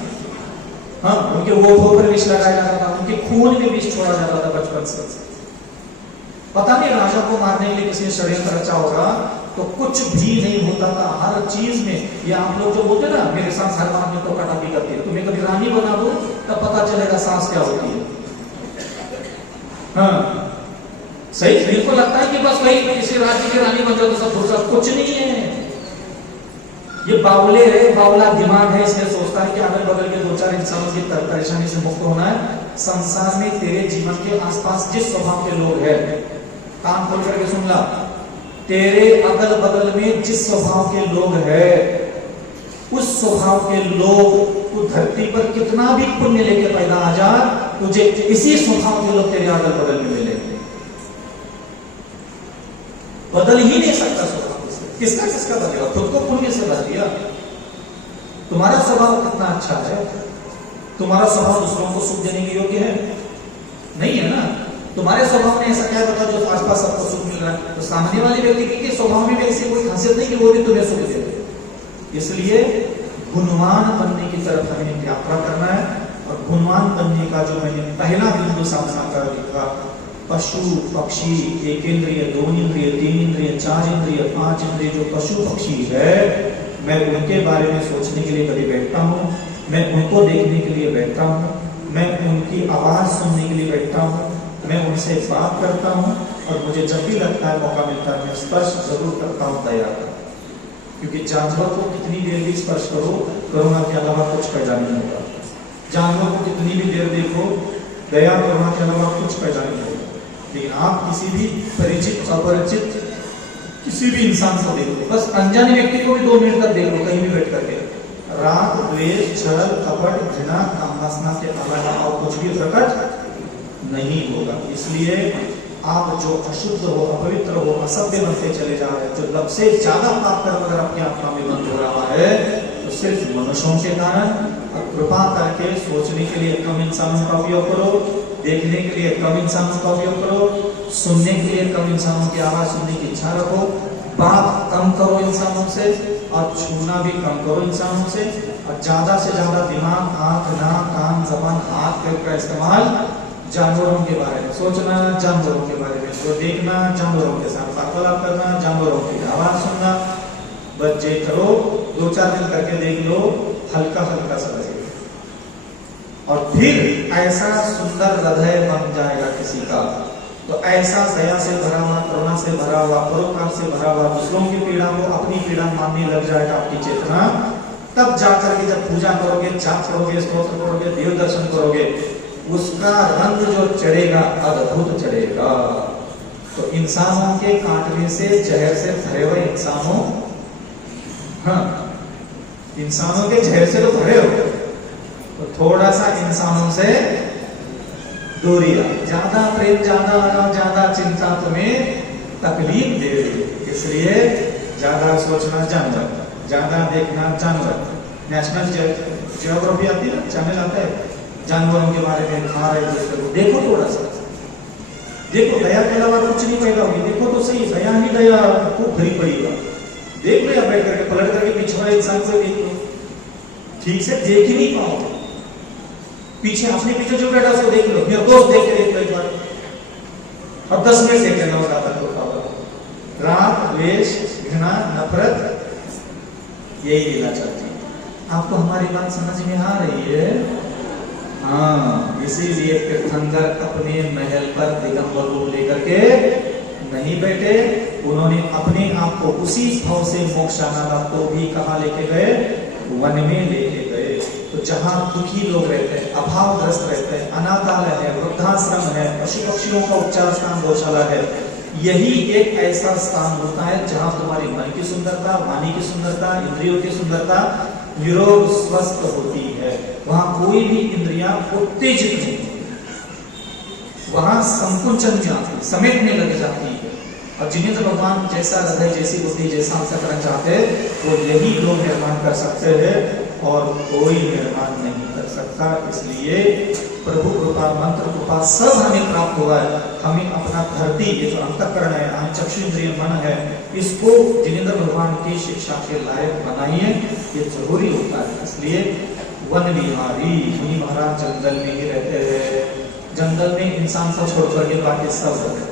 हाँ, उनके वोटों पर विष लगाया जाता था, उनके खून में विष छोड़ा जाता था बचपन से। पता नहीं राजा को मारने के लिए किसी ने षड्यंत्र रचा होगा, तो कुछ भी नहीं होता था। हर चीज में ये आप लोग जो बोलते ना, मेरे साथ हर बात में तो कटौती करती है, तुम्हें कभी रानी बना दो तब पता चलेगा सांस क्या होती है। हाँ, सही। बिल्कुल लगता है कि बस वही किसी राज्य की रानी बन जाओ तो सब फुर्सत, कुछ नहीं है। ये बावले है, बावला दिमाग है, इसमें सोचता है कि अगल बगल के 2-4 इंसानों की परेशानी से मुक्त होना है। संसार में तेरे जीवन के आसपास जिस स्वभाव के लोग हैं, कान खोल करके सुन ला, तेरे अगल बगल में जिस स्वभाव के लोग हैं, उस स्वभाव के लोग, तू धरती पर कितना भी पुण्य लेके पैदा आ जा, तुझे इसी स्वभाव के लोग तेरे अगल बगल में मिलेंगे। बदल ही नहीं सकता स्वभाव। किसका किसका बदलेगा? खुद को पुण्य से भर दिया। तुम्हारा स्वभाव कितना अच्छा है? तुम्हारा स्वभाव दूसरों को सुख देने के योग्य है? नहीं है ना। तुम्हारे स्वभाव में ऐसा क्या बता जो आसपास सबको सुख मिल रहा है? तो सामान्य वाले व्यक्ति के स्वभाव में भी ऐसी कोई खासियत नहीं कि वो भी तुम्हें सुख दे। इसलिए गुणवान बनने की तरफ हमें यात्रा करना है। और गुणवान बनने का जो मैंने पहला बिंदु सामना कर लिखा, पशु पक्षी, 1 इंद्रिय, 2 इंद्रिय, 3 इंद्रिय, 4 इंद्रिय, 5 इंद्रिय जो पशु पक्षी है, मैं उनके बारे में सोचने के लिए कभी बैठता हूँ, मैं उनको देखने के लिए बैठता हूँ, मैं उनकी आवाज सुनने के लिए बैठता हूँ, मैं उनसे बात करता हूँ, और मुझे जब भी लगता है मौका मिलता है मैं स्पर्श जरूर करता हूँ दया का। क्योंकि जानवर को कितनी देर भी स्पर्श करो, करुणा के अलावा कुछ पैदा नहीं होगा। जानवर को कितनी भी देर देखो, दया करुणा के अलावा कुछ पैदा नहीं होगा। लेकिन आप किसी भी परिचित अपरिचित किसी भी इंसान को देख लो, बस अनजाने व्यक्ति को भी 2 मिनट तक देख लो कहीं भी बैठ करके, राग द्वेष छल कपट घृणा कामवासना के अलावा और कुछ भी प्रकट नहीं होगा। इसलिए आप जो अशुद्ध हो, अपवित्र हो, असभ्य बनते चले जा रहे हैं, जो लब से ज्यादा पाप कर्म अगर आपके आत्मा में बंद हो रहा है तो सिर्फ मनुष्यों के कारण। कृपा करके सोचने के लिए कम इंसानों का उपयोग करो, देखने के लिए कम इंसानों का उपयोग करो, सुनने के लिए कम इंसानों की आवाज सुनने की इच्छा रखो, बात कम करो इंसानों से और छूना भी कम करो इंसानों से, और ज्यादा से ज्यादा दिमाग, आंख, नाक, कान, जबान, हाथ पैर का इस्तेमाल जानवरों के बारे में सोचना, जानवरों के बारे में तो देखना, जानवरों के साथ वार्तालाप करना, जानवरों की आवाज सुनना, बस ये करो, 2-4 दिन करके देख लो, हल्का हल्का सा लगेगा और फिर ऐसा सुंदर हृदय बन जाएगा किसी का, तो ऐसा दया से भरा हुआ, करुणा से भरा हुआ, परोपकार से भरा हुआ, दूसरों की पीड़ा को अपनी पीड़ा मानने लग जाएगा आपकी चेतना। तब जाकर के जब पूजा करोगे, जाप करोगे, स्तोत्र करोगे, देव दर्शन करोगे, उसका रंग जो चढ़ेगा अद्भुत चढ़ेगा। तो इंसानों के काटने से, जहर से भरे हुए इंसानों, हाँ इंसानों के जहर से तो भरे हो, तो थोड़ा सा इंसानों से दूरी रहो। ज्यादा प्रेम, ज्यादा चिंता तुम्हें तकलीफ दे रही, इसलिए ज्यादा सोचना जानवर, ज्यादा देखना जानवर। नेशनल जियोग्राफी आती है ना, चैनल आता है, जानवरों के बारे में खा रहे दूसरे को, देखो थोड़ा सा, देखो दया के अलावा कुछ नहीं पैदा होगी, देखो तो सही, दया ही दया खूब भरी पड़ी है। देख लो या बैठ करके, पलट करके पीछे वाले इंसान को देख लो, ठीक से देख ही नहीं पाओ, पीछे अपने पीछे जो बैठा उसको देख लो, मेरा दोस्त देख के देख लो एक बार, और 10 मिनट देख लेना होगा तक होता होगा। राग द्वेष घृणा नफरत, यही लीला चलती है। आपको हमारी बात समझ में आ रही है? हाँ, इसीलिए तीर्थंकर अपने महल पर दिगंबर रूप लेकर के नहीं बैठे, उन्होंने अपने आप को उसी भाव से मोक्षाना तो भी कहा लेके गए, वन में लेके गए। तो जहां दुखी लोग रहते हैं, अभावग्रस्त रहते हैं, अनाथालय है, वृद्धाश्रम है, पशु पक्षियों का उपचार स्थान गौशाला है, यही एक ऐसा स्थान होता है जहां तुम्हारी मन की सुंदरता, वाणी की सुंदरता, इंद्रियों की सुंदरता निरोग स्वस्थ होती है। वहां कोई भी इंद्रियां उत्तेजित नहीं होती, वहां संकुचन में आती, समेटने लग जाती है। और जिन्हें तो भगवान जैसा हृदय, जैसी बुद्धि, जैसा अंतःकरण चाहते वो यही लोग निर्माण कर सकते हैं और कोई निर्माण नहीं कर सकता। इसलिए प्रभु कृपा, मंत्र कृपा सब हमें प्राप्त हुआ है। हमें अपना धरती, ये जो अंतःकरण है, हम चक्षु इंद्रिय मन है, इसको जिनेंद्र भगवान की शिक्षा के लायक बनाइए, ये जरूरी होता है। इसलिए वन विहारी मुनि महाराज जंगल में ही रहते हैं, जंगल में इंसान को छोड़कर के बाकी सब रहते,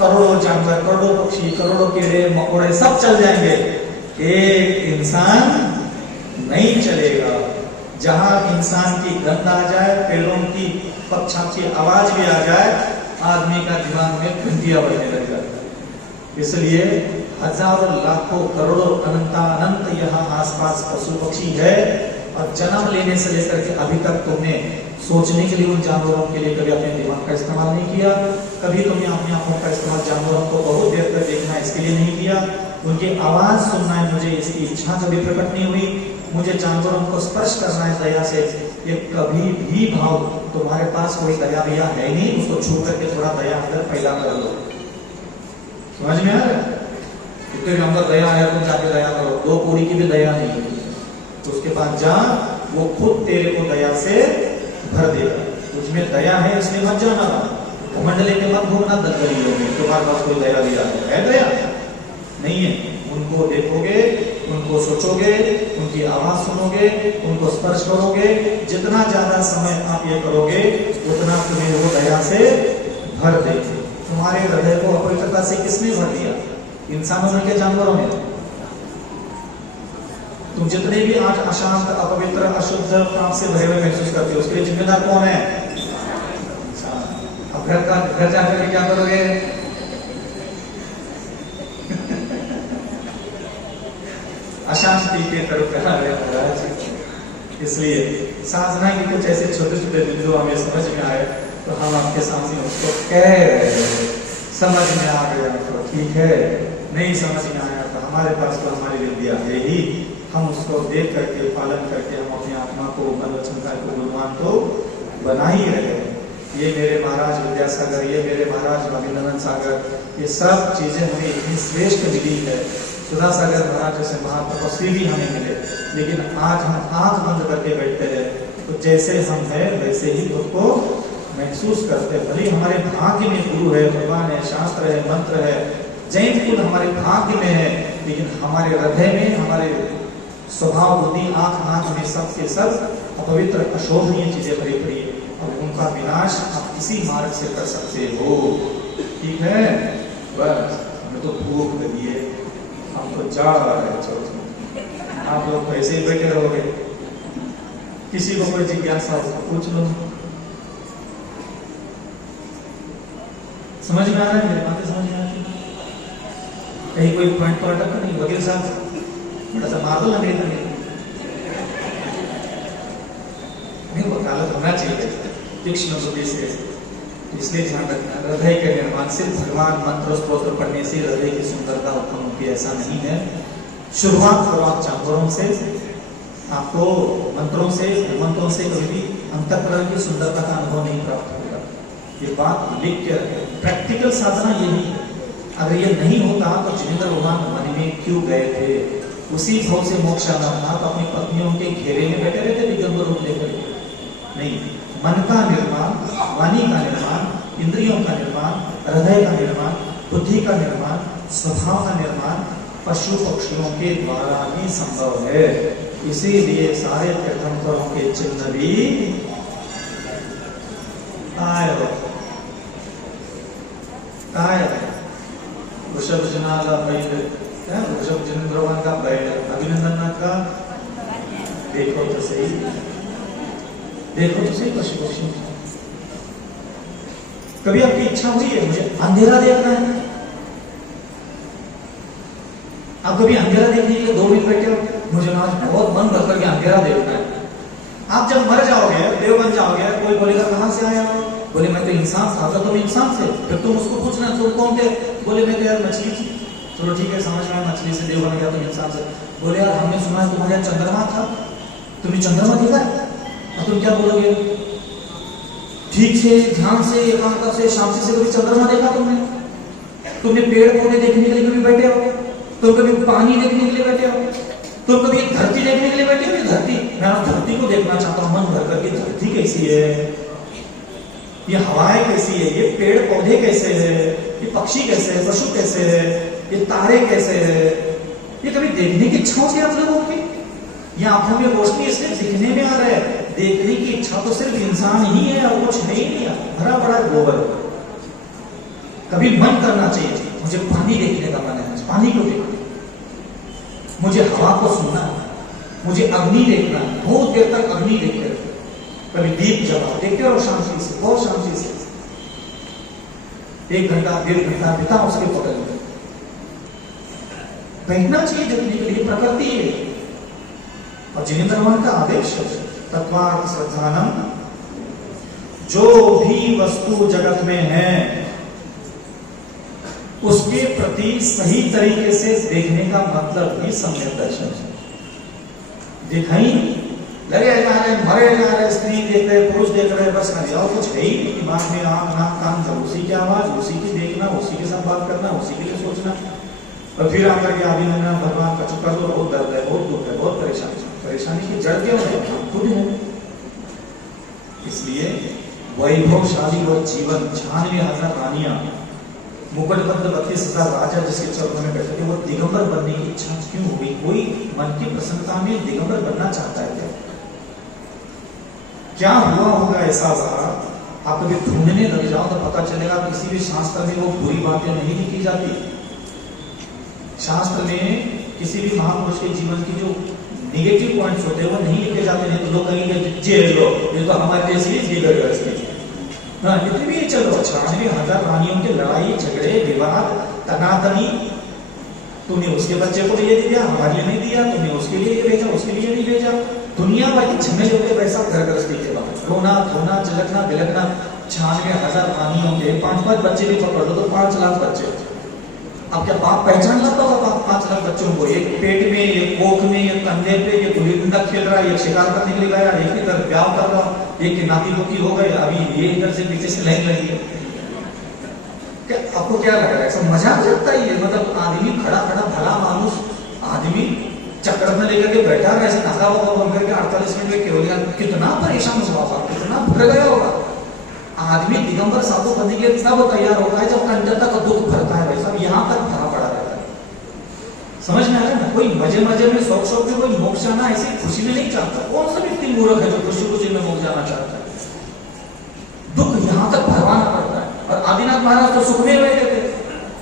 करोड़ों जानवर, करोड़ों पक्षी, करोड़ों कीड़े मकोड़े सब चल जाएंगे, एक इंसान नहीं चलेगा। जहां इंसान की गंध आ जाए, पेड़ों की पक्षियों की आवाज भी आ जाए, आदमी का दिमाग में घंटियां बजने लग जाती है। इसलिए हजारों लाखों करोड़ों अनंत यहाँ आसपास पशु पक्षी है, और जन्म लेने से लेकर के अभी तक तुमने सोचने के लिए उन जानवरों के लिए कभी अपने दिमाग का इस्तेमाल नहीं किया, कभी तुमने अपनी आंखों का इस्तेमाल जानवरों को बहुत देर तक देखना इसके लिए नहीं किया, उनकी आवाज सुनना है, मुझे इसकी इच्छा कभी प्रकट नहीं हुई, मुझे जानवरों को स्पर्श करना है दया से, ये कभी भी भाव तुम्हारे पास कोई दया भैया है नहीं, उसको छू करके थोड़ा दया अंदर पैदा कर लो। समझ में आ रहा है? कितने भी अंदर दया है, तुम जाके दया करो, 2 कौड़ी की भी दया नहीं है, तो उसके बाद जा, वो खुद तेरे को दया से भर देगा। उसमें दया है इसलिए मत जाना, घमंड लेके मत घूमना दलदलियों में, तुम्हारे पास कोई दया दिया है दया नहीं है। उनको देखोगे, उनको सोचोगे, उनकी आवाज सुनोगे, उनको स्पर्श करोगे, जितना ज्यादा समय आप ये करोगे उतना तुम्हें वो दया से भर देंगे। तुम्हारे हृदय को अपवित्रता से किसने भर दिया? इंसानों ने, के जानवरों ने? तुम जितने भी आज अशांत, अपवित्र, अशुद्ध, पाप से भरे हुए महसूस करते हो, उसके लिए जिम्मेदार कौन है? अब घर जाकर के क्या करोगे? अशांति के तरफ महाराज। इसलिए साधना के कुछ ऐसे छोटे छोटे बिंदु हमें समझ में आए तो हम आपके सामने उसको कह रहे हैं, समझ में आ गया तो ठीक है। नहीं समझ में आया तो हमारे पास तो हमारी विद्या है ही, हम उसको देख करके पालन करके हम अपनी आत्मा को मन वचन काया को गुणवान तो बना ही रहे। ये मेरे महाराज विद्यासागर, ये मेरे महाराज रविंद्रनाथ सागर, ये सब चीजें हमें इतनी श्रेष्ठ मिली है। सुधा सागर महाराज जैसे महातपस्वी भी हमें मिले, लेकिन आज हम आंख बंद करके बैठते हैं तो जैसे हम हैं वैसे ही खुद को महसूस करते हैं। भले हमारे भाग्य में गुरु है, भगवान है, शास्त्र है, मंत्र है, जैन कुल हमारे भाग्य में है, लेकिन हमारे हृदय में, हमारे स्वभाव बुद्धि आंख नाक में सबके सब अपवित्र अशोभनीय चीजें भरी पड़ी है, और उनका विनाश आप किसी मार्ग से कर सकते हो। ठीक है, बस हमें तो भूख लगी है, हम तो जा रहे हैं। चलो आप लोग तो ऐसे ही बैठे रहोगे, किसी को कोई जिज्ञासा हो तो पूछ लो। समझ में आ रहा है? मेरी बातें समझ में आ रही है? कहीं कोई पॉइंट तो अटक नहीं? वकील साहब बड़ा सा मार दो अंग्रेज नहीं, वकालत होना चाहिए तीक्ष्ण बुद्धि से। इसलिए ध्यान रखना, हृदय के निर्माण सिर्फ भगवान मंत्र स्तोत्र पढ़ने से हृदय की सुंदरता उत्पन्न होती है, ऐसा नहीं है। शुरुआत करो आप चांदोरों से, आपको मंत्रों से मंत्रों से कभी भी अंतःकरण की सुंदरता का अनुभव नहीं प्राप्त होगा। ये बात लिख के रखें, प्रैक्टिकल साधना यही है। अगर ये नहीं होता तो जिनेंद्र भगवान वन में क्यों गए थे? उसी भाव से मोक्ष आना था तो अपनी पत्नियों के घेरे में बैठे रहते दिगंबर रूप लेकर? नहीं, मन का निर्माण, वाणी का निर्माण, इंद्रियों का निर्माण, हृदय का निर्माण, बुद्धि का निर्माण, स्वभाव का निर्माण पशु पक्षियों के द्वारा ही संभव है। इसीलिए सारे तीर्थंकरों के चिन्ह भी वृषभ जनाला वृषभ जिनेंद्रवान का बैल, अभिनंदन का देखो तो सही, देखो तो सही पशु पक्षी। कभी आपकी इच्छा हुई है मुझे अंधेरा देखना है? आप कभी अंधेरा देखने के लिए 2 मिनट बैठे हो? मुझे आज बहुत मन भर करके अंधेरा देखना है। आप जब मर जाओगे, देव बन जाओगे, कोई बोलेगा कहां से आया हो? बोले मैं तो इंसान था, तुम इंसान से। फिर तुम उसको पूछना तुम कौन थे? बोले मैं तो यार मछली थी। चलो ठीक है, समझ में मछली से देव बन गया, तुम इंसान से। बोले यार हमने सुना है तुम्हारे यहाँ चंद्रमा था, तुमने चंद्रमा देखा है? और तुम क्या बोलोगे? ठीक से, ध्यान से, एकांत से, शांति से कभी चंद्रमा देखा तुमने? तुमने पेड़ पौधे देखने के लिए कभी बैठे हो? तुम कभी पानी देखने के लिए बैठे हो? तुम कभी धरती देखने के लिए बैठे हो? धरती, मैं धरती को देखना चाहता हूं मन भर करके। धरती कैसी है, ये हवाएं कैसी है, ये पेड़ पौधे कैसे है, ये पक्षी कैसे है, पशु कैसे है, ये तारे कैसे है, ये कभी देखने की इच्छा होती है आप लोगों की? ये आंखों में रोशनी इसलिए दिखने में आ रहा है, देखने की इच्छा तो सिर्फ इंसान ही है और कुछ है ही नहीं, भरा पड़ा गोबर। कभी मन करना चाहिए मुझे पानी देखने का मन है, पानी को देखना, मुझे हवा को सुनना, मुझे अग्नि देखना, बहुत देर तक अग्नि देखते रहते, कभी दीप जलाओ, देखते रहो शांति से, बहुत शांति से। 1 घंटा 1.5 घंटा बिता उसके पकड़ में बैठना चाहिए देखने के लिए, प्रकृति है। और जिनेंद्र भगवान का आदेश है तत्वार्थ श्रद्धानम, जो भी वस्तु जगत में है उसके प्रति सही तरीके से देखने का मतलब ही सम्यक दर्शन है। दिखाई लगे जा रहे, मरे जा रहे, स्त्री देख रहे, पुरुष देख रहे, बस कर जाओ, कुछ है ही नहीं दिमाग में, आंख नाक कान सब उसी की आवाज, उसी की देखना, उसी के साथ बात करना, उसी के लिए सोचना, और फिर आकर के अभिनंदन भगवान का चुका दो, बहुत दर्द है, बहुत दुख है, बहुत परेशानी। परेशानी की जड़ क्या है? खुद है। इसलिए वैभवशाली वो जीवन, 96,000 रानियां, मुकुटबंद 32,000 राजा जिसके चरणों में बैठे थे, वो दिगंबर बनने की इच्छा क्यों हुई? कोई मन की प्रसन्नता में दिगंबर बनना चाहता है क्या हुआ होगा ऐसा? आप कभी ढूंढने लग जाओ तो पता चलेगा किसी भी शास्त्र में वो बुरी बातें नहीं लिखी जाती। शास्त्र में किसी भी महापुरुष के जीवन की जो नेगेटिव पॉइंट्स होते हैं वो नहीं लिखे जाते, नहीं तो लोग कहेंगे जेल लो, ये तो हमारे देश की हाँ, कितने भी चलो 96,000 रानियों की लड़ाई झगड़े विवाद तनातनी, तुमने उसके बच्चे को ये दिया, हमारे लिए नहीं दिया, तुमने उसके लिए ये भेजा, उसके लिए नहीं भेजा, दुनिया भर की झमेले होते पैसा घर गृहस्थी के बाद, रोना धोना झलकना बिलकना। 96,000 रानियों के 5-5 बच्चे भी पकड़ दो तो 5 लाख बच्चे, अब क्या बाप पहचान लाता होगा 5 लाख बच्चों को, एक पेट में, एक कोख में, एक कंधे पे, ये गुल्ली डंडा खेल रहा है, एक शिकार करने के लिए गया, एक इधर ब्याह कर रहा, एक की नाती पोती हो गए, अभी ये इधर से पीछे से लाइन लगी है। क्या आपको क्या लग रहा है? ऐसा मजाक लगता ही है? मतलब आदमी खड़ा खड़ा भला मानुस आदमी चक्कर में लेकर के बैठा रहा, ऐसे नाका बाबा बन करके 48 मिनट में केवल कितना परेशान हुआ, कितना भर गया होगा। आदमी दिगंबर साधु बनने के लिए तब तैयार होता है जब अंदर तक दुख भरता है, भाई साहब यहाँ तक भरा पड़ा रहता है। समझ में आ रहा है ना? कोई मजे मजे में शौक शौक में कोई मोक्ष जाना ऐसी खुशी में नहीं चाहता। कौन सा व्यक्ति मूर्ख है जो खुशी खुशी में मोक्ष जाना चाहता है? दुख यहाँ तक भरवाना पड़ता है। और आदिनाथ महाराज तो सुख में बैठे थे,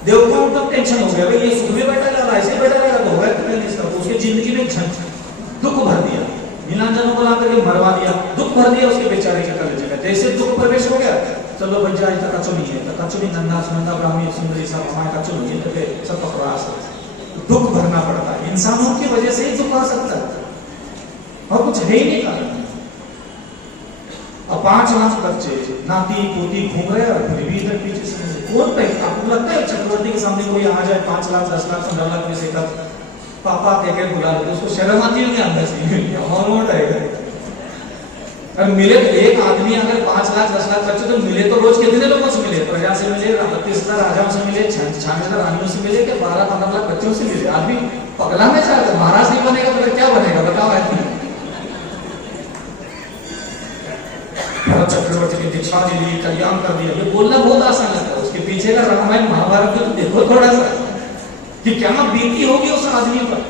देवताओं को टेंशन हो गया, भाई ये सुख में बैठा जा रहा है, ऐसे बैठा रहेगा तो होगा, उसकी जिंदगी में दुख भर दिया, नीलांजनों को ला करके मरवा दिया, दुख भर दिया उसके बेचारे के कलेजे में। जैसे दुख प्रवेश हो गया, चलो बच्चा इतना कचो नहीं है, कचो नहीं, नंदा सुनंदा ब्राह्मणी सुंदरी सब हमारे कचो नहीं है, तो सब पकड़ा दुख भरना पड़ता है। इंसानों की वजह से ही दुख आ सकता है और कुछ है ही नहीं कारण। अब 5 लाख बच्चे नाती पोती घूम रहे और फिर भी इधर पीछे से कौन पे? आपको लगता है चक्रवर्ती के सामने कोई आ जाए 5 लाख 10 लाख 15 लाख में से पापा कह बुला लेते, उसको शर्म आती है अंदर से और मिले तो एक आदमी अगर 5 लाख 10 लाख बच्चे तो मिले तो रोज कितने लोगों से मिले? प्रजा से मिले, 32,000 राजाओं से मिले, 96,000 रानियों से मिले, 12-15 लाख बच्चों से मिले। आदमी पगला में चाहता, महाराज नहीं बनेगा तो फिर क्या बनेगा बताओ? चक्रवर्ती की दीक्षा दे दी, कल्याण कर दिया, ये बोलना बहुत आसान लगता है। उसके पीछे का रामायण महाभारत तो देखो थोड़ा सा कि क्या बीती होगी उस आदमी पर।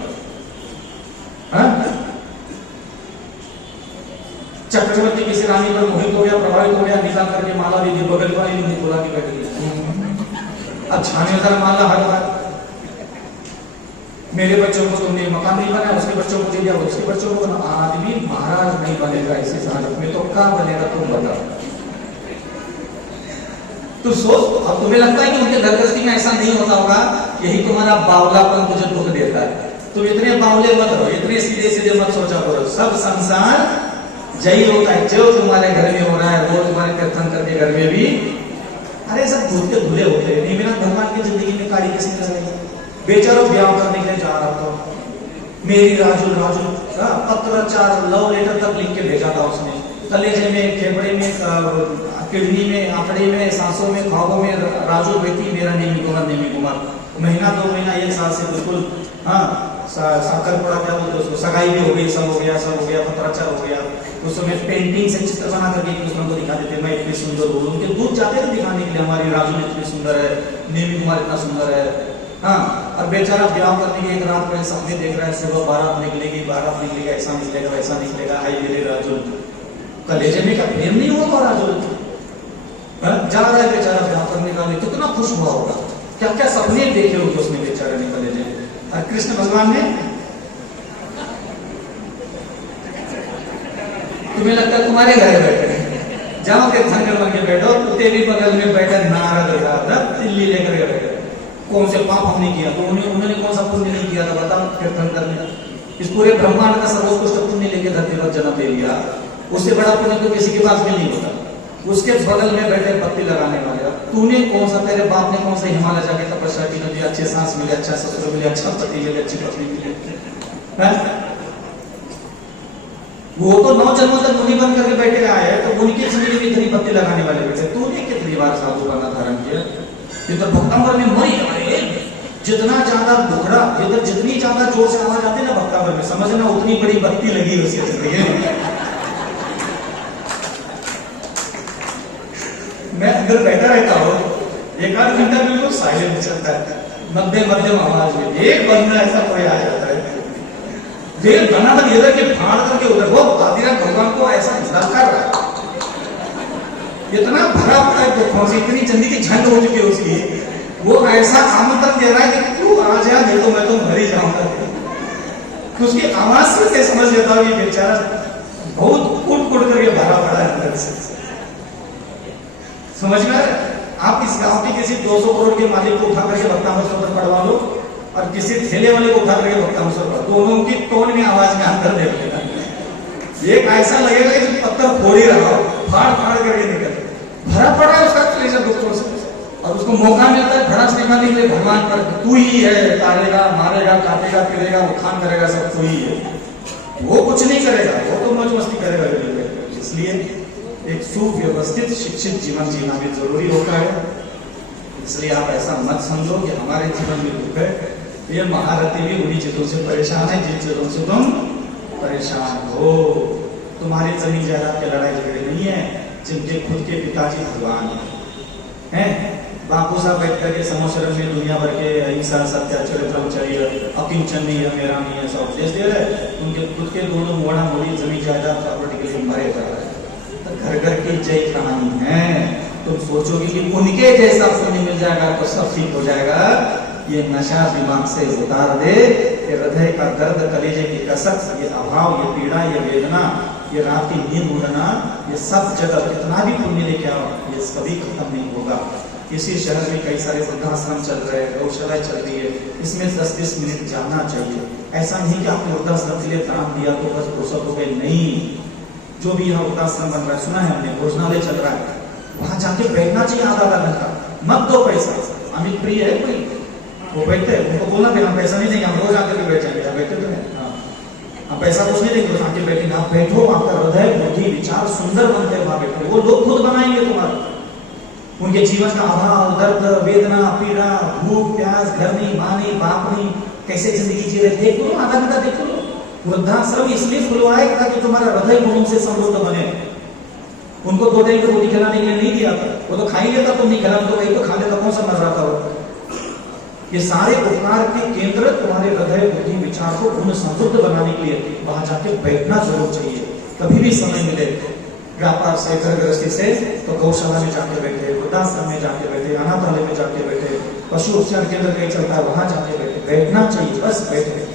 चक्रवर्ती किसी रानी पर मोहित हो गया, प्रभावित हो गया, निकाल करके माला दे दी, बगल वाली ने बुला के बैठ गया। अब 96,000 माला हर बार, मेरे बच्चों को तुमने मकान नहीं बनाया, उसके बच्चों को दे दिया, उसके बच्चों को बना। आदमी महाराज नहीं बनेगा ऐसे हालत में, तो क्या बनेगा तुम बताओ? तो सोच, अब तुम्हें लगता है कि उनके घर गृहस्थी में ऐसा नहीं होता होगा? यही तुम्हारा बावलापन तुझे दुख देता है। तुम इतने बावले मत रहो, इतने सीधे सीधे मत सोचा करो। सब संसार जय होता है, जो तुम्हारे घर में हो रहा है वो तुम्हारे तीर्थंकर के घर में भी, अरे सब दूध के धुले होते हैं। नहीं, बिना भगवान की जिंदगी में काड़ी किसी तरह नहीं। बेचारो ब्याह करने के लिए जा रहा था, मेरी राजू राजू पत्राचार लव लेटर तक लिख के भेजा था उसने, कलेजे में, फेफड़े में, किडनी में, आंकड़े में, सांसों में, ख्वाबों में राजू बेटी मेरा नेमी कुमार। महीना 2 महीना 1 साल से बिल्कुल साकर पड़ा, क्या बोलते उसको, सगाई भी हो गई, सब हो गया, पत्राचार हो गया। उस समय पेंटिंग से चित्र बना करके एक दूसरे को दिखा देते, मैं इतनी सुंदर हूँ। उनके दूध जाते थे दिखाने के लिए, हमारी राजू इतनी सुंदर है, नेमी कुमार इतना सुंदर है। और बेचारा ब्याह करने की एक रात में सपने देख रहा है, सुबह बारात निकलेगी, ऐसा निकलेगा वैसा निकलेगा। हाय मेरे राजू, कलेजे में क्या प्रेम नहीं हुआ राजू? जा रहा है बेचारा ब्याह करने का, कितना खुश हुआ होगा, क्या क्या सपने देखे होंगे उसने बेचारे ने कलेजे। और कृष्ण भगवान ने, तुम्हें लगता है तुम्हारे घर बैठे, जाओ तीर्थंकर बन के बैठो, तेरी बगल में बैठा नारद दिल्ली लेकर के बैठे, कौन से पाप हमने किया? तो उन्होंने कौन सा पुण्य नहीं किया था बताओ? तीर्थंकर ने इस पूरे ब्रह्मांड का सर्वोत्कृष्ट पुण्य लेके धरती पर जन्म ले लिया, उससे बड़ा पुण्य तो किसी के पास भी नहीं होता। उसके बगल में बैठे पत्ती लगाने वाले, तूने कौन सा, तेरे बाप ने कौन सा हिमालय जाके तपस्या की, नदी अच्छे सांस मिले, अच्छा ससुर मिले, अच्छा पति मिले, अच्छी पत्नी मिले। वो तो 9 जन्मों तक मुनि बन करके बैठे आए, तो उनकी जिंदगी में इतनी पत्ती लगाने वाले बैठे, तूने कितनी बार साधु बना धारण किया? ये तो भक्तंबर में मरी जाए, जितना ज्यादा दुखड़ा, इधर जितनी ज्यादा जोर से आवाज आती है ना भक्तंबर में, समझना उतनी बड़ी बत्ती लगी उसकी जिंदगी। मैं अगर बैठा रहता हूँ, 1-8 घंटा बिल्कुल साइलेंट चलता है, मध्यम आवाज में एक बंदा ऐसा कोई आ जाता है, एक बना इधर के फाड़ करके उधर, वो आदिनाथ भगवान को ऐसा कर रहा है, इतना भरा पड़ा है दुखों से, इतनी जिंदगी झंड हो चुकी है उसकी, वो ऐसा आमंत्रण दे रहा है कि तू आ जा, नहीं तो मैं तो मर ही जाऊंगा। तो उसकी आवाज से समझ लेता हूँ ये बेचारा बहुत कुट करके भरा पड़ा है अंदर से। समझ में? आप इस गांव की किसी 200 करोड़ के मालिक को उठा करके भक्तामृत स्तोत्र पढ़वा लो और किसी ठेले वाले को उठा करके भक्तामृत स्तोत्र पढ़वा, दोनों की टोन में आवाज में अंतर देख लेगा। ये ऐसा लगेगा कि पत्थर फोड़ ही रहा हो, फाड़ करके निकल भरा पड़ा है उसका कलेजा दुखों से, और उसका उसको मौका मिलता है भड़ास निकालने के लिए भगवान पर, तू ही है, तारेगा, मारेगा, काटेगा, फिरेगा, उत्थान करेगा, सब तू ही है। वो कुछ नहीं करेगा, वो तो मौज मस्ती करेगा। इसलिए एक सुव्यवस्थित शिक्षित जीवन जीना भी जरूरी होता है। इसलिए आप ऐसा मत समझो कि हमारे जीवन में दुख है, ये महारथी भी उन्हीं चीजों से परेशान है जिन चीजों से तुम परेशान हो। तुम्हारी जमीन जायदाद के लड़ाई झगड़े नहीं है, जिनके खुद के पिताजी भगवान हैं। बापू साहब बैठ करके समोसरम में दुनिया भर के अहिंसा, सत्य, चरित्र, अकिंचन नहीं है, मेरा नहीं है, सब उपदेश दे रहे। उनके खुद के दोनों मोड़ा मोड़ी जमीन जायदाद प्रॉपर्टी के लिए मरे कर रहे हैं। तो घर घर की जय कहानी है। तुम सोचोगे कि उनके जैसा पुण्य मिल जाएगा तो सब ठीक हो जाएगा। ये नशा दिमाग से उतार दे, ये हृदय का दर्द, कलेजे की कसक, ये अभाव, ये पीड़ा, ये वेदना, ये रात की नींद उड़ना, ये सब जगह कितना भी पुण्य लेके आओ, ये कभी खत्म नहीं होगा। इसी शहर में कई सारे वृद्धाश्रम चल रहे हैं, गौशालाएं चल रही है, इसमें 10-20 मिनट जाना चाहिए। ऐसा नहीं कि आपने वृद्धाश्रम के लिए दान दिया तो बस फुर्सत हो गई, नहीं। जो भी यहाँ वृद्धाश्रम बन रहा है, सुना है हमने, भोजनालय चल रहा है, वहां जाके बैठना चाहिए आधा घंटा, मत दो पैसा। अमित प्रिय है कोई, वो बैठते हैं, उनको बोलना भी हम पैसा नहीं देंगे, हम रोज आकर के बैठेंगे, बैठे तो है, हम पैसा कुछ नहीं देंगे, आके बैठेंगे। आप बैठो, आपका हृदय, बुद्धि, विचार सुंदर बनते हैं वहां बैठे, वो लोग खुद बनाएंगे तुम्हारा। उनके जीवन का अभाव, दर्द, वेदना, पीड़ा, भूख, प्यास, घर नहीं, माँ नहीं, बाप नहीं, कैसे जिंदगी जी रहे, देख लो, आधा घंटा देख लो। वृद्धाश्रम इसलिए खुलवाए ताकि तुम्हारा हृदय गुणों से समृद्ध बने। उनको 2 टाइम की रोटी खिलाने के लिए नहीं दिया था, वो तो खा ही लेता, तुम नहीं खिला तो वही तो खा लेता, कौन सा मर रहा था वो। ये सारे उपकार के केंद्र तुम्हारे हृदय, बुद्धि, विचार को पुनः समृद्ध बनाने के लिए वहां जाके बैठना जरूर चाहिए। कभी भी समय मिले, व्यापार से, घर गृहस्थी से, तो गौशाला में जाके बैठे, वृद्धाश्रम में जाके बैठे, अनाथालय में जाके बैठे, पशु उपचार केंद्र कहीं चलता है वहां जाके बैठे, बैठना चाहिए, बस बैठे।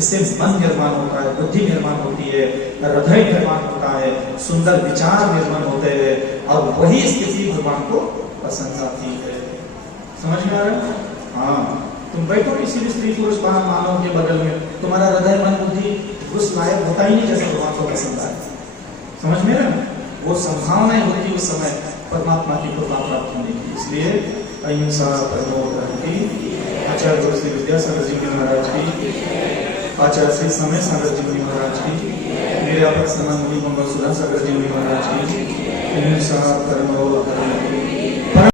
इससे मन निर्माण होता है, बुद्धि निर्माण होती है, हृदय निर्माण होता है, सुंदर विचार निर्माण होते हैं, और वही स्थिति भगवान को पसंद आती है। समझ में आ रहा है? हाँ, तुम बैठो किसी भी स्त्री पुरुष मानव के बगल में, तुम्हारा हृदय, मन, बुद्धि उस लायक होता ही नहीं जैसे भगवान को पसंद आए। समझ में ना? वो संभावनाएं होती उस समय परमात्मा की कृपा प्राप्त होने की। इसलिए अहिंसा, परमो धर्म की, आचार्य गुरु श्री विद्यासागर जी महाराज की, आचार्य श्री समय सागर जी महाराज की, मेरे आप मुनि मंगल सुधा सागर जी महाराज की, अहिंसा, परमो धर्म की।